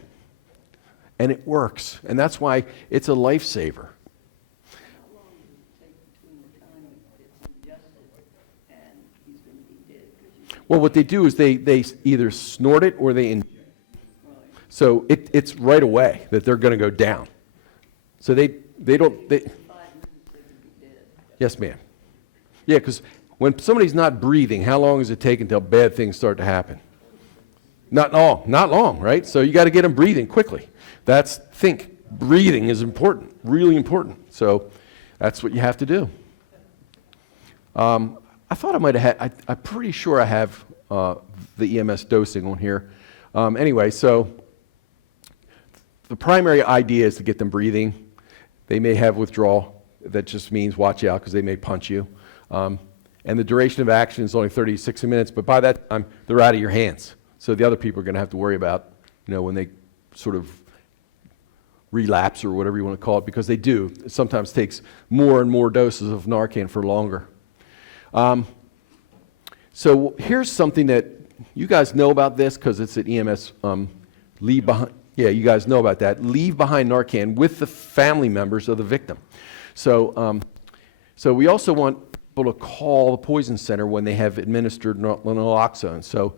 And it works. And that's why it's a lifesaver. How long does it take between the time it's ingested and he's going to be dead? 'Cause you Well, what they do is they either snort it or they inject. Right. So it's right away that they're going to go down. So they don't. 5 minutes they could be dead. Yes, ma'am. Yeah, because when somebody's not breathing, how long does it take until bad things start to happen? Not long, right? So you got to get them breathing quickly. Breathing is important, really important. So that's what you have to do. I thought I might have had, I'm pretty sure I have the EMS dosing on here. Anyway, so the primary idea is to get them breathing. They may have withdrawal. That just means watch out, because they may punch you. And the duration of action is only 30 to 60 minutes, but by that time, they're out of your hands. So the other people are going to have to worry about, when they sort of relapse or whatever you want to call it, because they do. It sometimes takes more and more doses of Narcan for longer. So here's something that you guys know about this, because it's an EMS leave behind. Yeah, you guys know about that. Leave behind Narcan with the family members of the victim. So we also want people to call the poison center when they have administered naloxone. So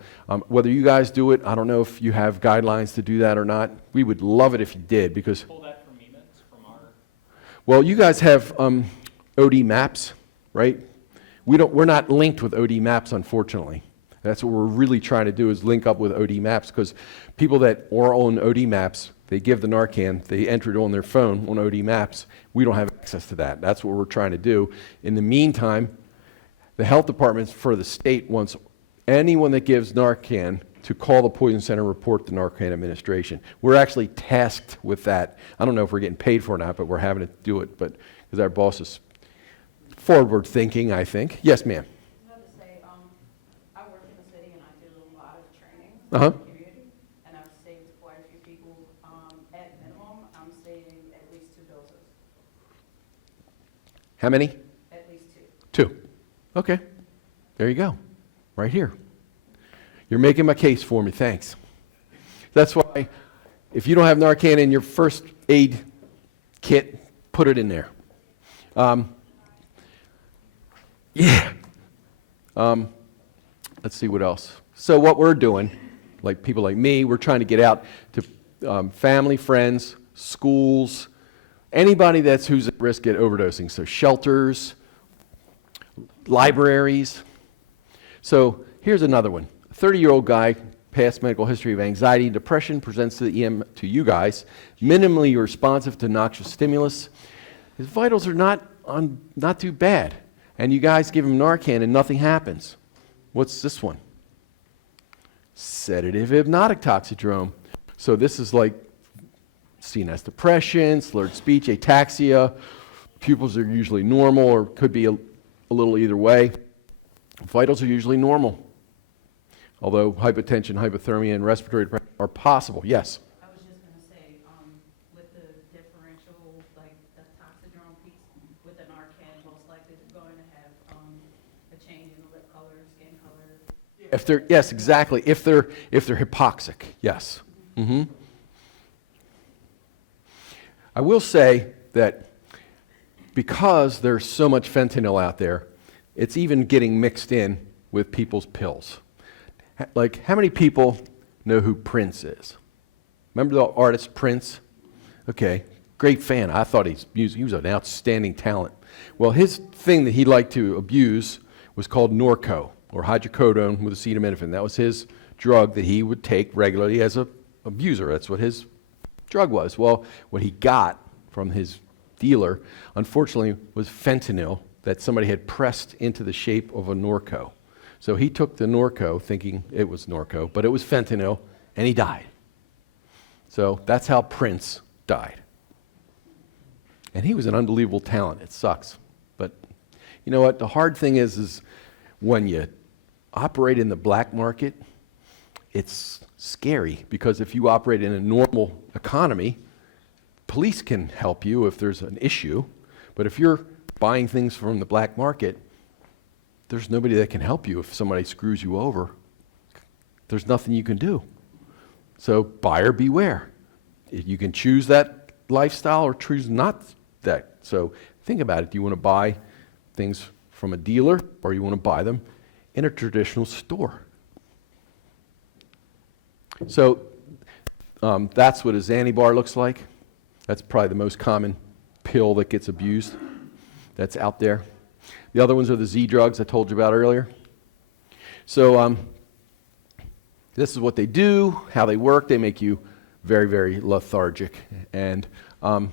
whether you guys do it, I don't know if you have guidelines to do that or not. We would love it if you did, because Pull that from EMITS, from our... well, you guys have OD maps, right? We're not linked with OD maps, unfortunately. That's what we're really trying to do, is link up with OD maps, because people that are on OD maps, they give the Narcan, they enter it on their phone on OD maps. We don't have access to that. That's what we're trying to do. In the meantime, the health department for the state wants anyone that gives Narcan to call the poison center and report the Narcan administration. We're actually tasked with that. I don't know if we're getting paid for it or not, but we're having to do it, but because our boss is forward thinking, I think. Yes, ma'am. I was going to say, I work in the city and I do a lot of training Uh-huh. in the community, and I've saved quite a few people. At minimum, I'm saving at least 2 doses. How many? At least 2. 2. Okay. There you go. Right here. You're making my case for me. Thanks. That's why if you don't have Narcan in your first aid kit, put it in there. Yeah. Let's see what else. So what we're doing, like people like me, we're trying to get out to family, friends, schools, anybody who's at risk at overdosing. So shelters, libraries. So here's another one. A 30-year-old guy, past medical history of anxiety and depression, presents to the EM to you guys, minimally responsive to noxious stimulus. His vitals are not too bad. And you guys give him Narcan and nothing happens. What's this one? Sedative hypnotic toxidrome. So this is like CNS depression, slurred speech, ataxia. Pupils are usually normal or could be a little either way. Vitals are usually normal. Although hypotension, hypothermia, and respiratory depression are possible. Yes? I was just gonna say, with the differential, like the toxidrome piece with the Narcan, most likely they're going to have a change in the lip color, skin color. Yes, exactly. If they're hypoxic, yes. Mm-hmm. I will say that because there's so much fentanyl out there, it's even getting mixed in with people's pills. Like, how many people know who Prince is? Remember the artist Prince? Okay, great fan. I thought he was an outstanding talent. Well, his thing that he liked to abuse was called Norco, or hydrocodone with acetaminophen. That was his drug that he would take regularly as an abuser. That's what his drug was. Well, what he got from his dealer, unfortunately, was fentanyl that somebody had pressed into the shape of a Norco. So he took the Norco thinking it was Norco, but it was fentanyl, and he died. So that's how Prince died. And he was an unbelievable talent. It sucks. But you know what? The hard thing is when you operate in the black market, it's scary because if you operate in a normal economy, police can help you if there's an issue. But if you're buying things from the black market, there's nobody that can help you if somebody screws you over. There's nothing you can do. So buyer beware. You can choose that lifestyle or choose not that. So think about it. Do you want to buy things from a dealer or you want to buy them in a traditional store? So that's what a Xanibar looks like. That's probably the most common pill that gets abused that's out there. The other ones are the Z drugs I told you about earlier. So this is what they do, how they work. They make you very, very lethargic. And there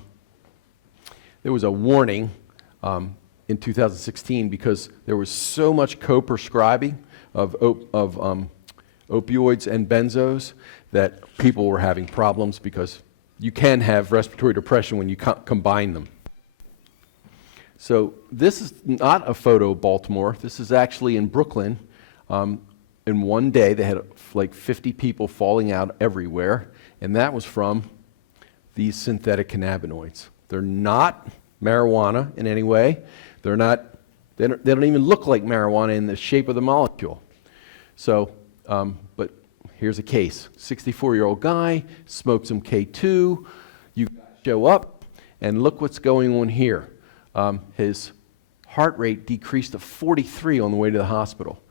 was a warning in 2016 because there was so much co-prescribing of opioids and benzos that people were having problems because you can have respiratory depression when you combine them. So this is not a photo of Baltimore. This is actually in Brooklyn. In one day, they had like 50 people falling out everywhere, and that was from these synthetic cannabinoids. They're not marijuana in any way. They don't even look like marijuana in the shape of the molecule. So, but here's a case. 64-year-old guy, smoked some K2. You show up, and look what's going on here. His heart rate decreased to 43 on the way to the hospital.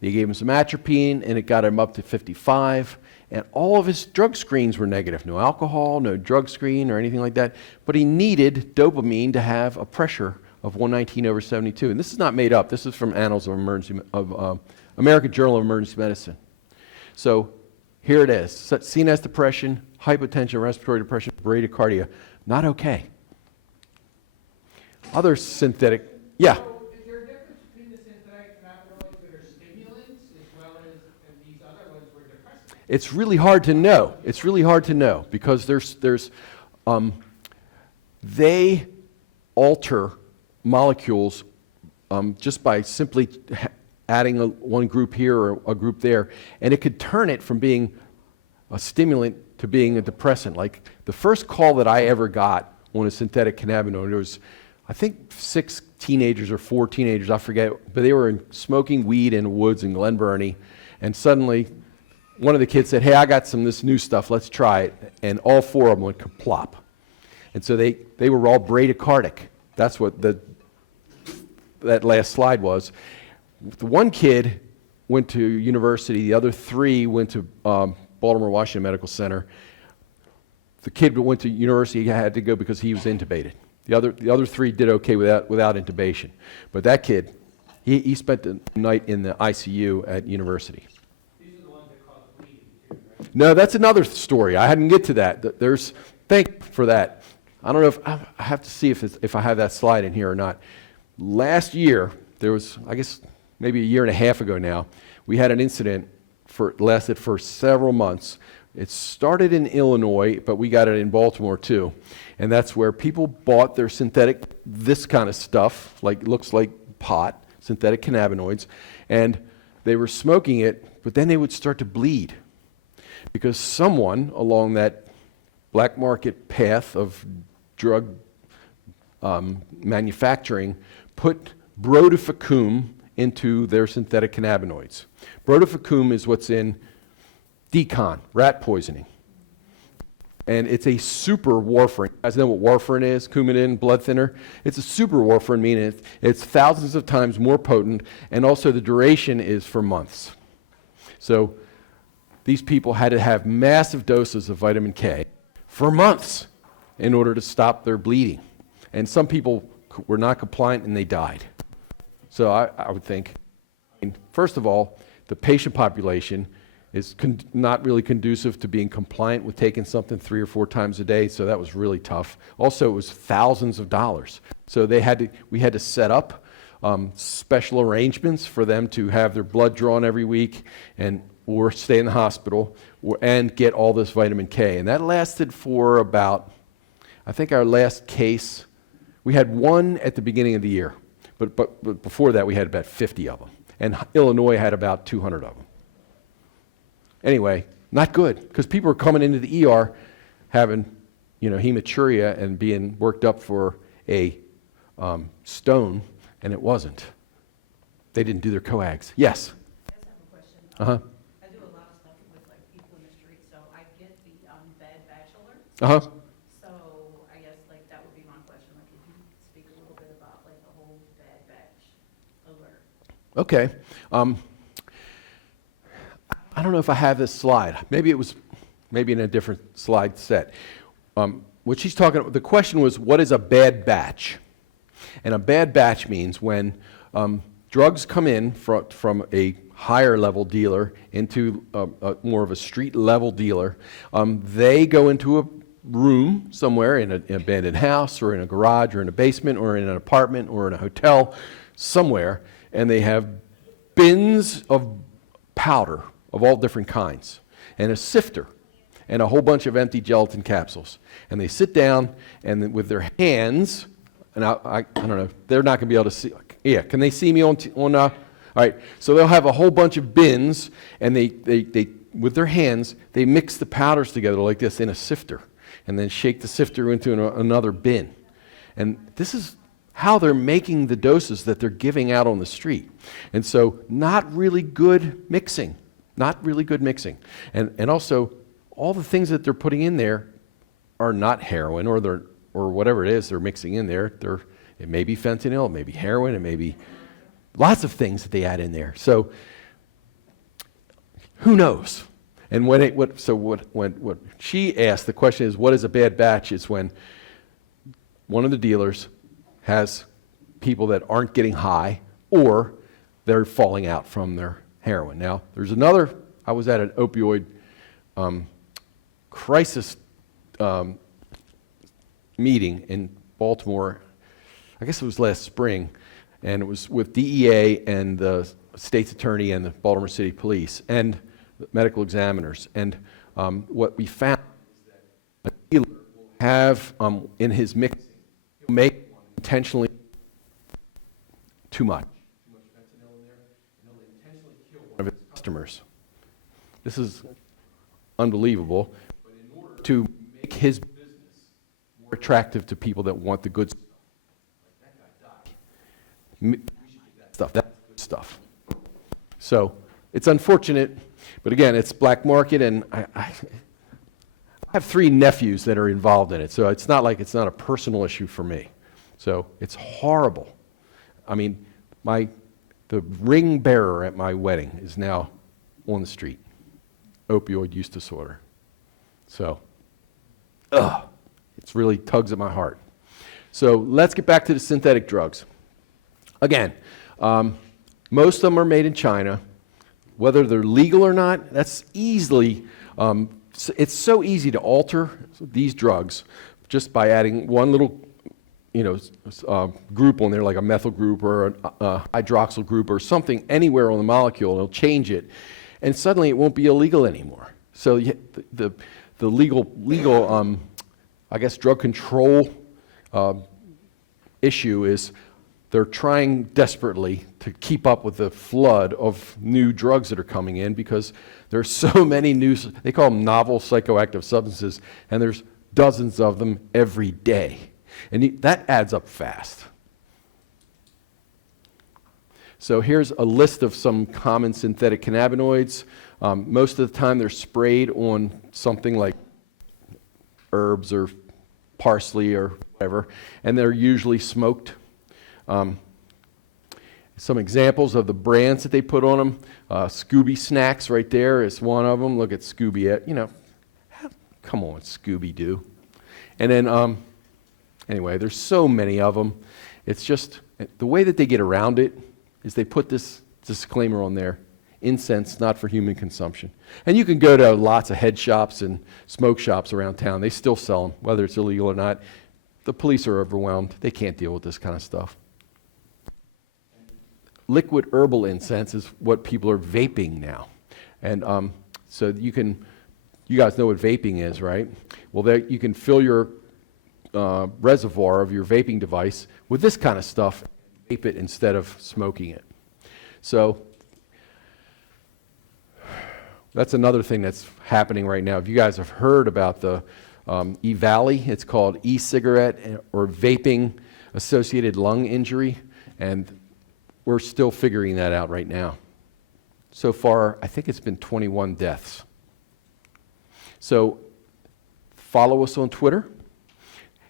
They gave him some atropine, and it got him up to 55. And all of his drug screens were negative. No alcohol, no drug screen, or anything like that. But he needed dopamine to have a pressure of 119/72. And this is not made up. This is from Annals of American Journal of Emergency Medicine. So here it is. CNS depression, hypotension, respiratory depression, bradycardia. Not okay. Other synthetic, yeah. So is there a difference between the synthetic cannabinoids that are stimulants as well as these other ones were depressants? It's really hard to know. It's really hard to know because they alter molecules just by simply adding one group here or a group there, and it could turn it from being a stimulant to being a depressant. Like the first call that I ever got on a synthetic cannabinoid, there was, I think, 6 teenagers or 4 teenagers, I forget, but they were smoking weed in the woods in Glen Burnie, and suddenly one of the kids said, hey, I got some of this new stuff, let's try it. And all four of them went kaplop. And so they were all bradycardic. That's what that last slide was. The one kid went to university, the other three went to Baltimore Washington Medical Center. The kid that went to university had to go because he was intubated. The other three did okay without intubation. But that kid, he spent the night in the ICU at university. These are the ones that cause bleeding too, right? No, that's another story. I hadn't get to that. Thank you for that. I don't know if I have to see if I have that slide in here or not. Last year, there was, I guess, maybe a year and a half ago now, we had an incident lasted for several months. It started in Illinois, but we got it in Baltimore too. And that's where people bought their synthetic, this kind of stuff, looks like pot, synthetic cannabinoids, and they were smoking it, but then they would start to bleed because someone along that black market path of drug manufacturing put brodifacoum into their synthetic cannabinoids. Brodifacoum is what's in decon, rat poisoning. And it's a super warfarin. You guys know what warfarin is? Coumadin, blood thinner. It's a super warfarin, meaning it's thousands of times more potent, and also the duration is for months. So these people had to have massive doses of vitamin K for months in order to stop their bleeding. And some people were not compliant and they died. So I would think, first of all, the patient population is not really conducive to being compliant with taking something 3 or 4 times a day, so that was really tough. Also, it was thousands of dollars. So we had to set up special arrangements for them to have their blood drawn every week or stay in the hospital and get all this vitamin K. And that lasted for about, I think our last case, we had one at the beginning of the year, but before that we had about 50 of them. And Illinois had about 200 of them. Anyway, not good, because people were coming into the ER having, hematuria and being worked up for a stone, and it wasn't. They didn't do their coags. Yes? I just have a question. Uh-huh. I do a lot of stuff with people in the street, so I get the bad batch alerts. Uh-huh. So I guess that would be my question. Could you speak a little bit about the whole bad batch alert? Okay. I don't know if I have this slide. Maybe it was in a different slide set. What she's talking about, the question was, what is a bad batch? And a bad batch means when drugs come in from a higher level dealer into more of a street level dealer, they go into a room somewhere in an abandoned house or in a garage or in a basement or in an apartment or in a hotel somewhere, and they have bins of powder of all different kinds, and a sifter, and a whole bunch of empty gelatin capsules. And they sit down, and then with their hands, and I don't know, they're not going to be able to see. Yeah, can they see me on? All right, so they'll have a whole bunch of bins, and they with their hands, they mix the powders together like this in a sifter, and then shake the sifter into another bin. And this is how they're making the doses that they're giving out on the street. And so not really good mixing. Not really good mixing. And also, all the things that they're putting in there are not heroin or whatever it is they're mixing in there. It may be fentanyl, it may be heroin, it may be lots of things that they add in there. So who knows? And what she asked, the question is, what is a bad batch? Is when one of the dealers has people that aren't getting high or they're falling out from their heroin. Now, there's another, I was at an opioid crisis meeting in Baltimore, I guess it was last spring, and it was with DEA and the state's attorney and the Baltimore City Police and the medical examiners. And what we found is that a dealer will have in his mix, he'll make intentionally too much fentanyl in there, and he'll intentionally kill one of his customers. This is unbelievable. But in order to make his business more attractive to people that want the good stuff, like that guy died. We should get that stuff. That's good stuff. So it's unfortunate. But again, it's black market, and I have 3 nephews that are involved in it, so it's not like it's not a personal issue for me. So it's horrible. I mean, the ring bearer at my wedding is now on the street, opioid use disorder. So, it's really tugs at my heart. So let's get back to the synthetic drugs. Again, most of them are made in China. Whether they're legal or not, that's easily, it's so easy to alter these drugs just by adding one little group on there, like a methyl group or a hydroxyl group or something anywhere on the molecule, and it'll change it, and suddenly it won't be illegal anymore. So the legal, I guess, drug control issue is they're trying desperately to keep up with the flood of new drugs that are coming in because there's so many new, they call them novel psychoactive substances, and there's dozens of them every day. And that adds up fast. So here's a list of some common synthetic cannabinoids. Most of the time they're sprayed on something like herbs or parsley or whatever, and they're usually smoked. Some examples of the brands that they put on them. Scooby Snacks right there is one of them. Look at Scooby, come on, Scooby-Doo. And then, anyway, there's so many of them. It's just, the way that they get around it is they put this disclaimer on there: incense not for human consumption. And you can go to lots of head shops and smoke shops around town. They still sell them, whether it's illegal or not. The police are overwhelmed. They can't deal with this kind of stuff. Liquid herbal incense is what people are vaping now. And so you guys know what vaping is, right? Well, you can fill your reservoir of your vaping device with this kind of stuff, vape it instead of smoking it. So that's another thing that's happening right now. If you guys have heard about the E-Valley, it's called e-cigarette or vaping associated lung injury, and we're still figuring that out right now. So far, I think it's been 21 deaths. So follow us on Twitter.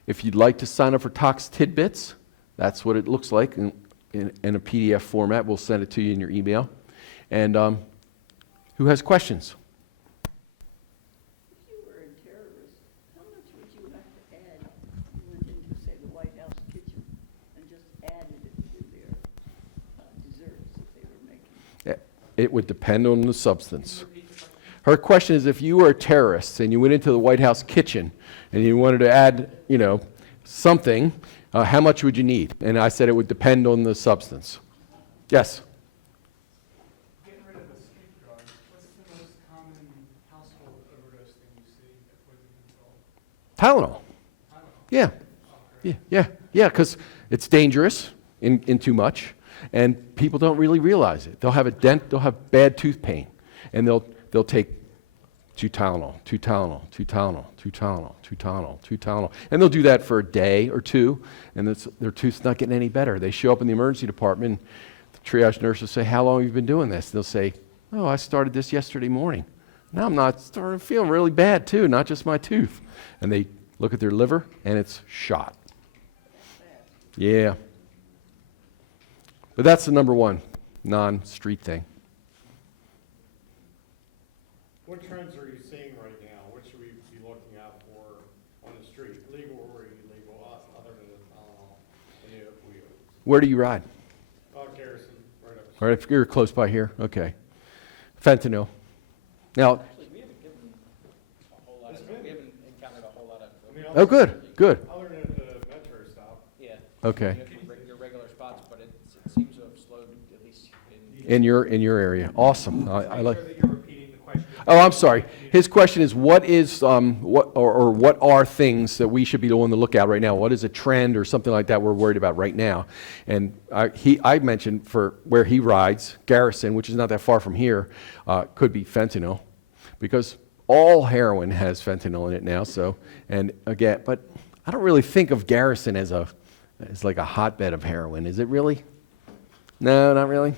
If you'd like to sign up for Tox Tidbits, that's what it looks like in a PDF format. We'll send it to you in your email. And who has questions? If you were a terrorist, how much would you have to add if you went into, say, the White House kitchen and just added it to their desserts that they were making? It would depend on the substance. Her question is, if you were a terrorist and you went into the White House kitchen and you wanted to add, something, how much would you need? And I said it would depend on the substance. Yes? Getting rid of escape drugs, what's the most common household overdose thing you see at poison control? Tylenol. Yeah, because it's dangerous in too much, and people don't really realize it. They'll have a dent, they'll have bad tooth pain, and they'll take 2 Tylenol, 2 Tylenol, 2 Tylenol, 2 Tylenol, 2 Tylenol, 2 Tylenol. And they'll do that for a day or two, and their tooth's not getting any better. They show up in the emergency department, the triage nurse will say, "How long have you been doing this?" They'll say, "Oh, I started this yesterday morning. Now I'm not starting to feel really bad too, not just my tooth." And they look at their liver, and it's shot. Yeah. But that's the number one non-street thing. What trends are you seeing right now? What should we be looking out for on the street, legal or illegal, other than the Tylenol and the opioids? Where do you ride? Garrison, right up. All right, if you're close by here, okay. Fentanyl. Now, Actually, we haven't given a whole lot of, we haven't encountered a whole lot of. oh, good. Other than at the metro stop. Yeah. Okay. You have your regular spots, but it seems to have slowed, at least in. In your area. Awesome. I like. Make sure that you're repeating the question. Oh, I'm sorry. His question is, what are things that we should be on the lookout right now? What is a trend or something like that we're worried about right now? And I mentioned for where he rides, Garrison, which is not that far from here, could be fentanyl, because all heroin has fentanyl in it now. So, and again, but I don't really think of Garrison as like a hotbed of heroin. Is it really? No, not really.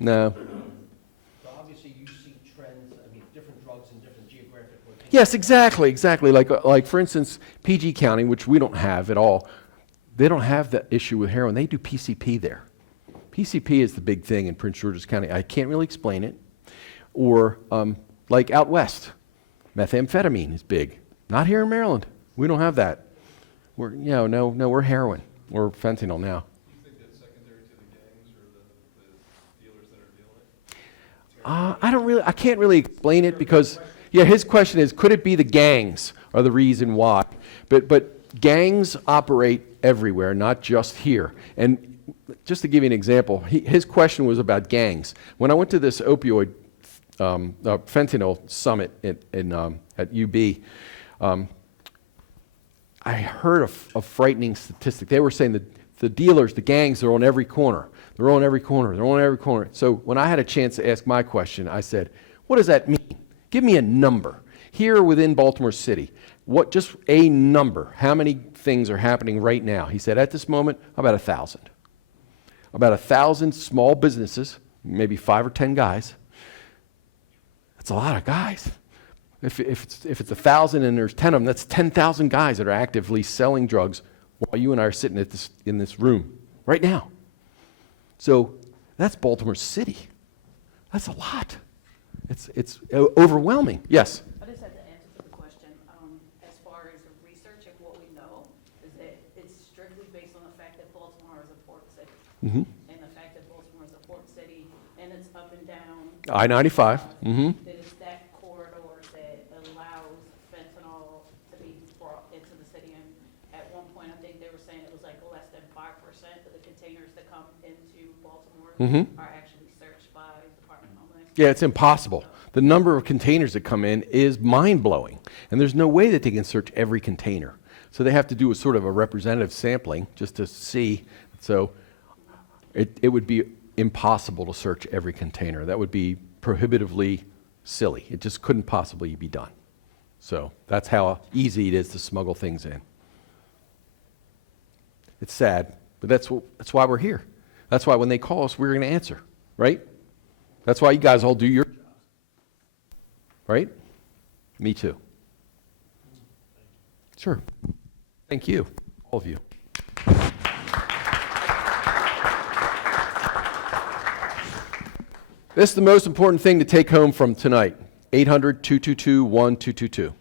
No. So obviously you see trends Yes, exactly. Like for instance, PG County, which we don't have at all, they don't have the issue with heroin. They do PCP there. PCP is the big thing in Prince George's County. I can't really explain it. Or like out west, methamphetamine is big. Not here in Maryland. We don't have that. We're we're heroin. We're fentanyl now. Do you think that's secondary to the gangs or the dealers that are dealing it? I can't really explain it because, his question is, could it be the gangs are the reason why? But gangs operate everywhere, not just here. And just to give you an example, his question was about gangs. When I went to this opioid fentanyl summit at UB, I heard a frightening statistic. They were saying that the dealers, the gangs, are on every corner. They're on every corner. They're on every corner. So when I had a chance to ask my question, I said, what does that mean? Give me a number. Here within Baltimore City, just a number. How many things are happening right now? He said, at this moment, about 1,000. About 1,000 small businesses, maybe 5 or 10 guys. That's a lot of guys. If it's 1,000 and there's 10 of them, that's 10,000 guys that are actively selling drugs while you and I are sitting in this room right now. So that's Baltimore City. That's a lot. It's overwhelming. Yes? I just had the answer to the question. As far as the research and what we know, is that it's strictly based on the fact that Baltimore is a port city. Mm-hmm. And the fact that Baltimore is a port city, and it's up and down. I-95. Mm-hmm. That it's that corridor that allows fentanyl to be brought into the city. And at one point, I think they were saying it was like less than 5% of the containers that come into Baltimore are actually searched by Department of Homeland Security. Yeah, it's impossible. The number of containers that come in is mind-blowing, and there's no way that they can search every container. So they have to do a sort of a representative sampling just to see. So it would be impossible to search every container. That would be prohibitively silly. It just couldn't possibly be done. So that's how easy it is to smuggle things in. It's sad, but that's why we're here. That's why when they call us, we're going to answer, right? That's why you guys all do your jobs, right? Me too. Sure. Thank you, all of you. This is the most important thing to take home from tonight. 800-222-1222.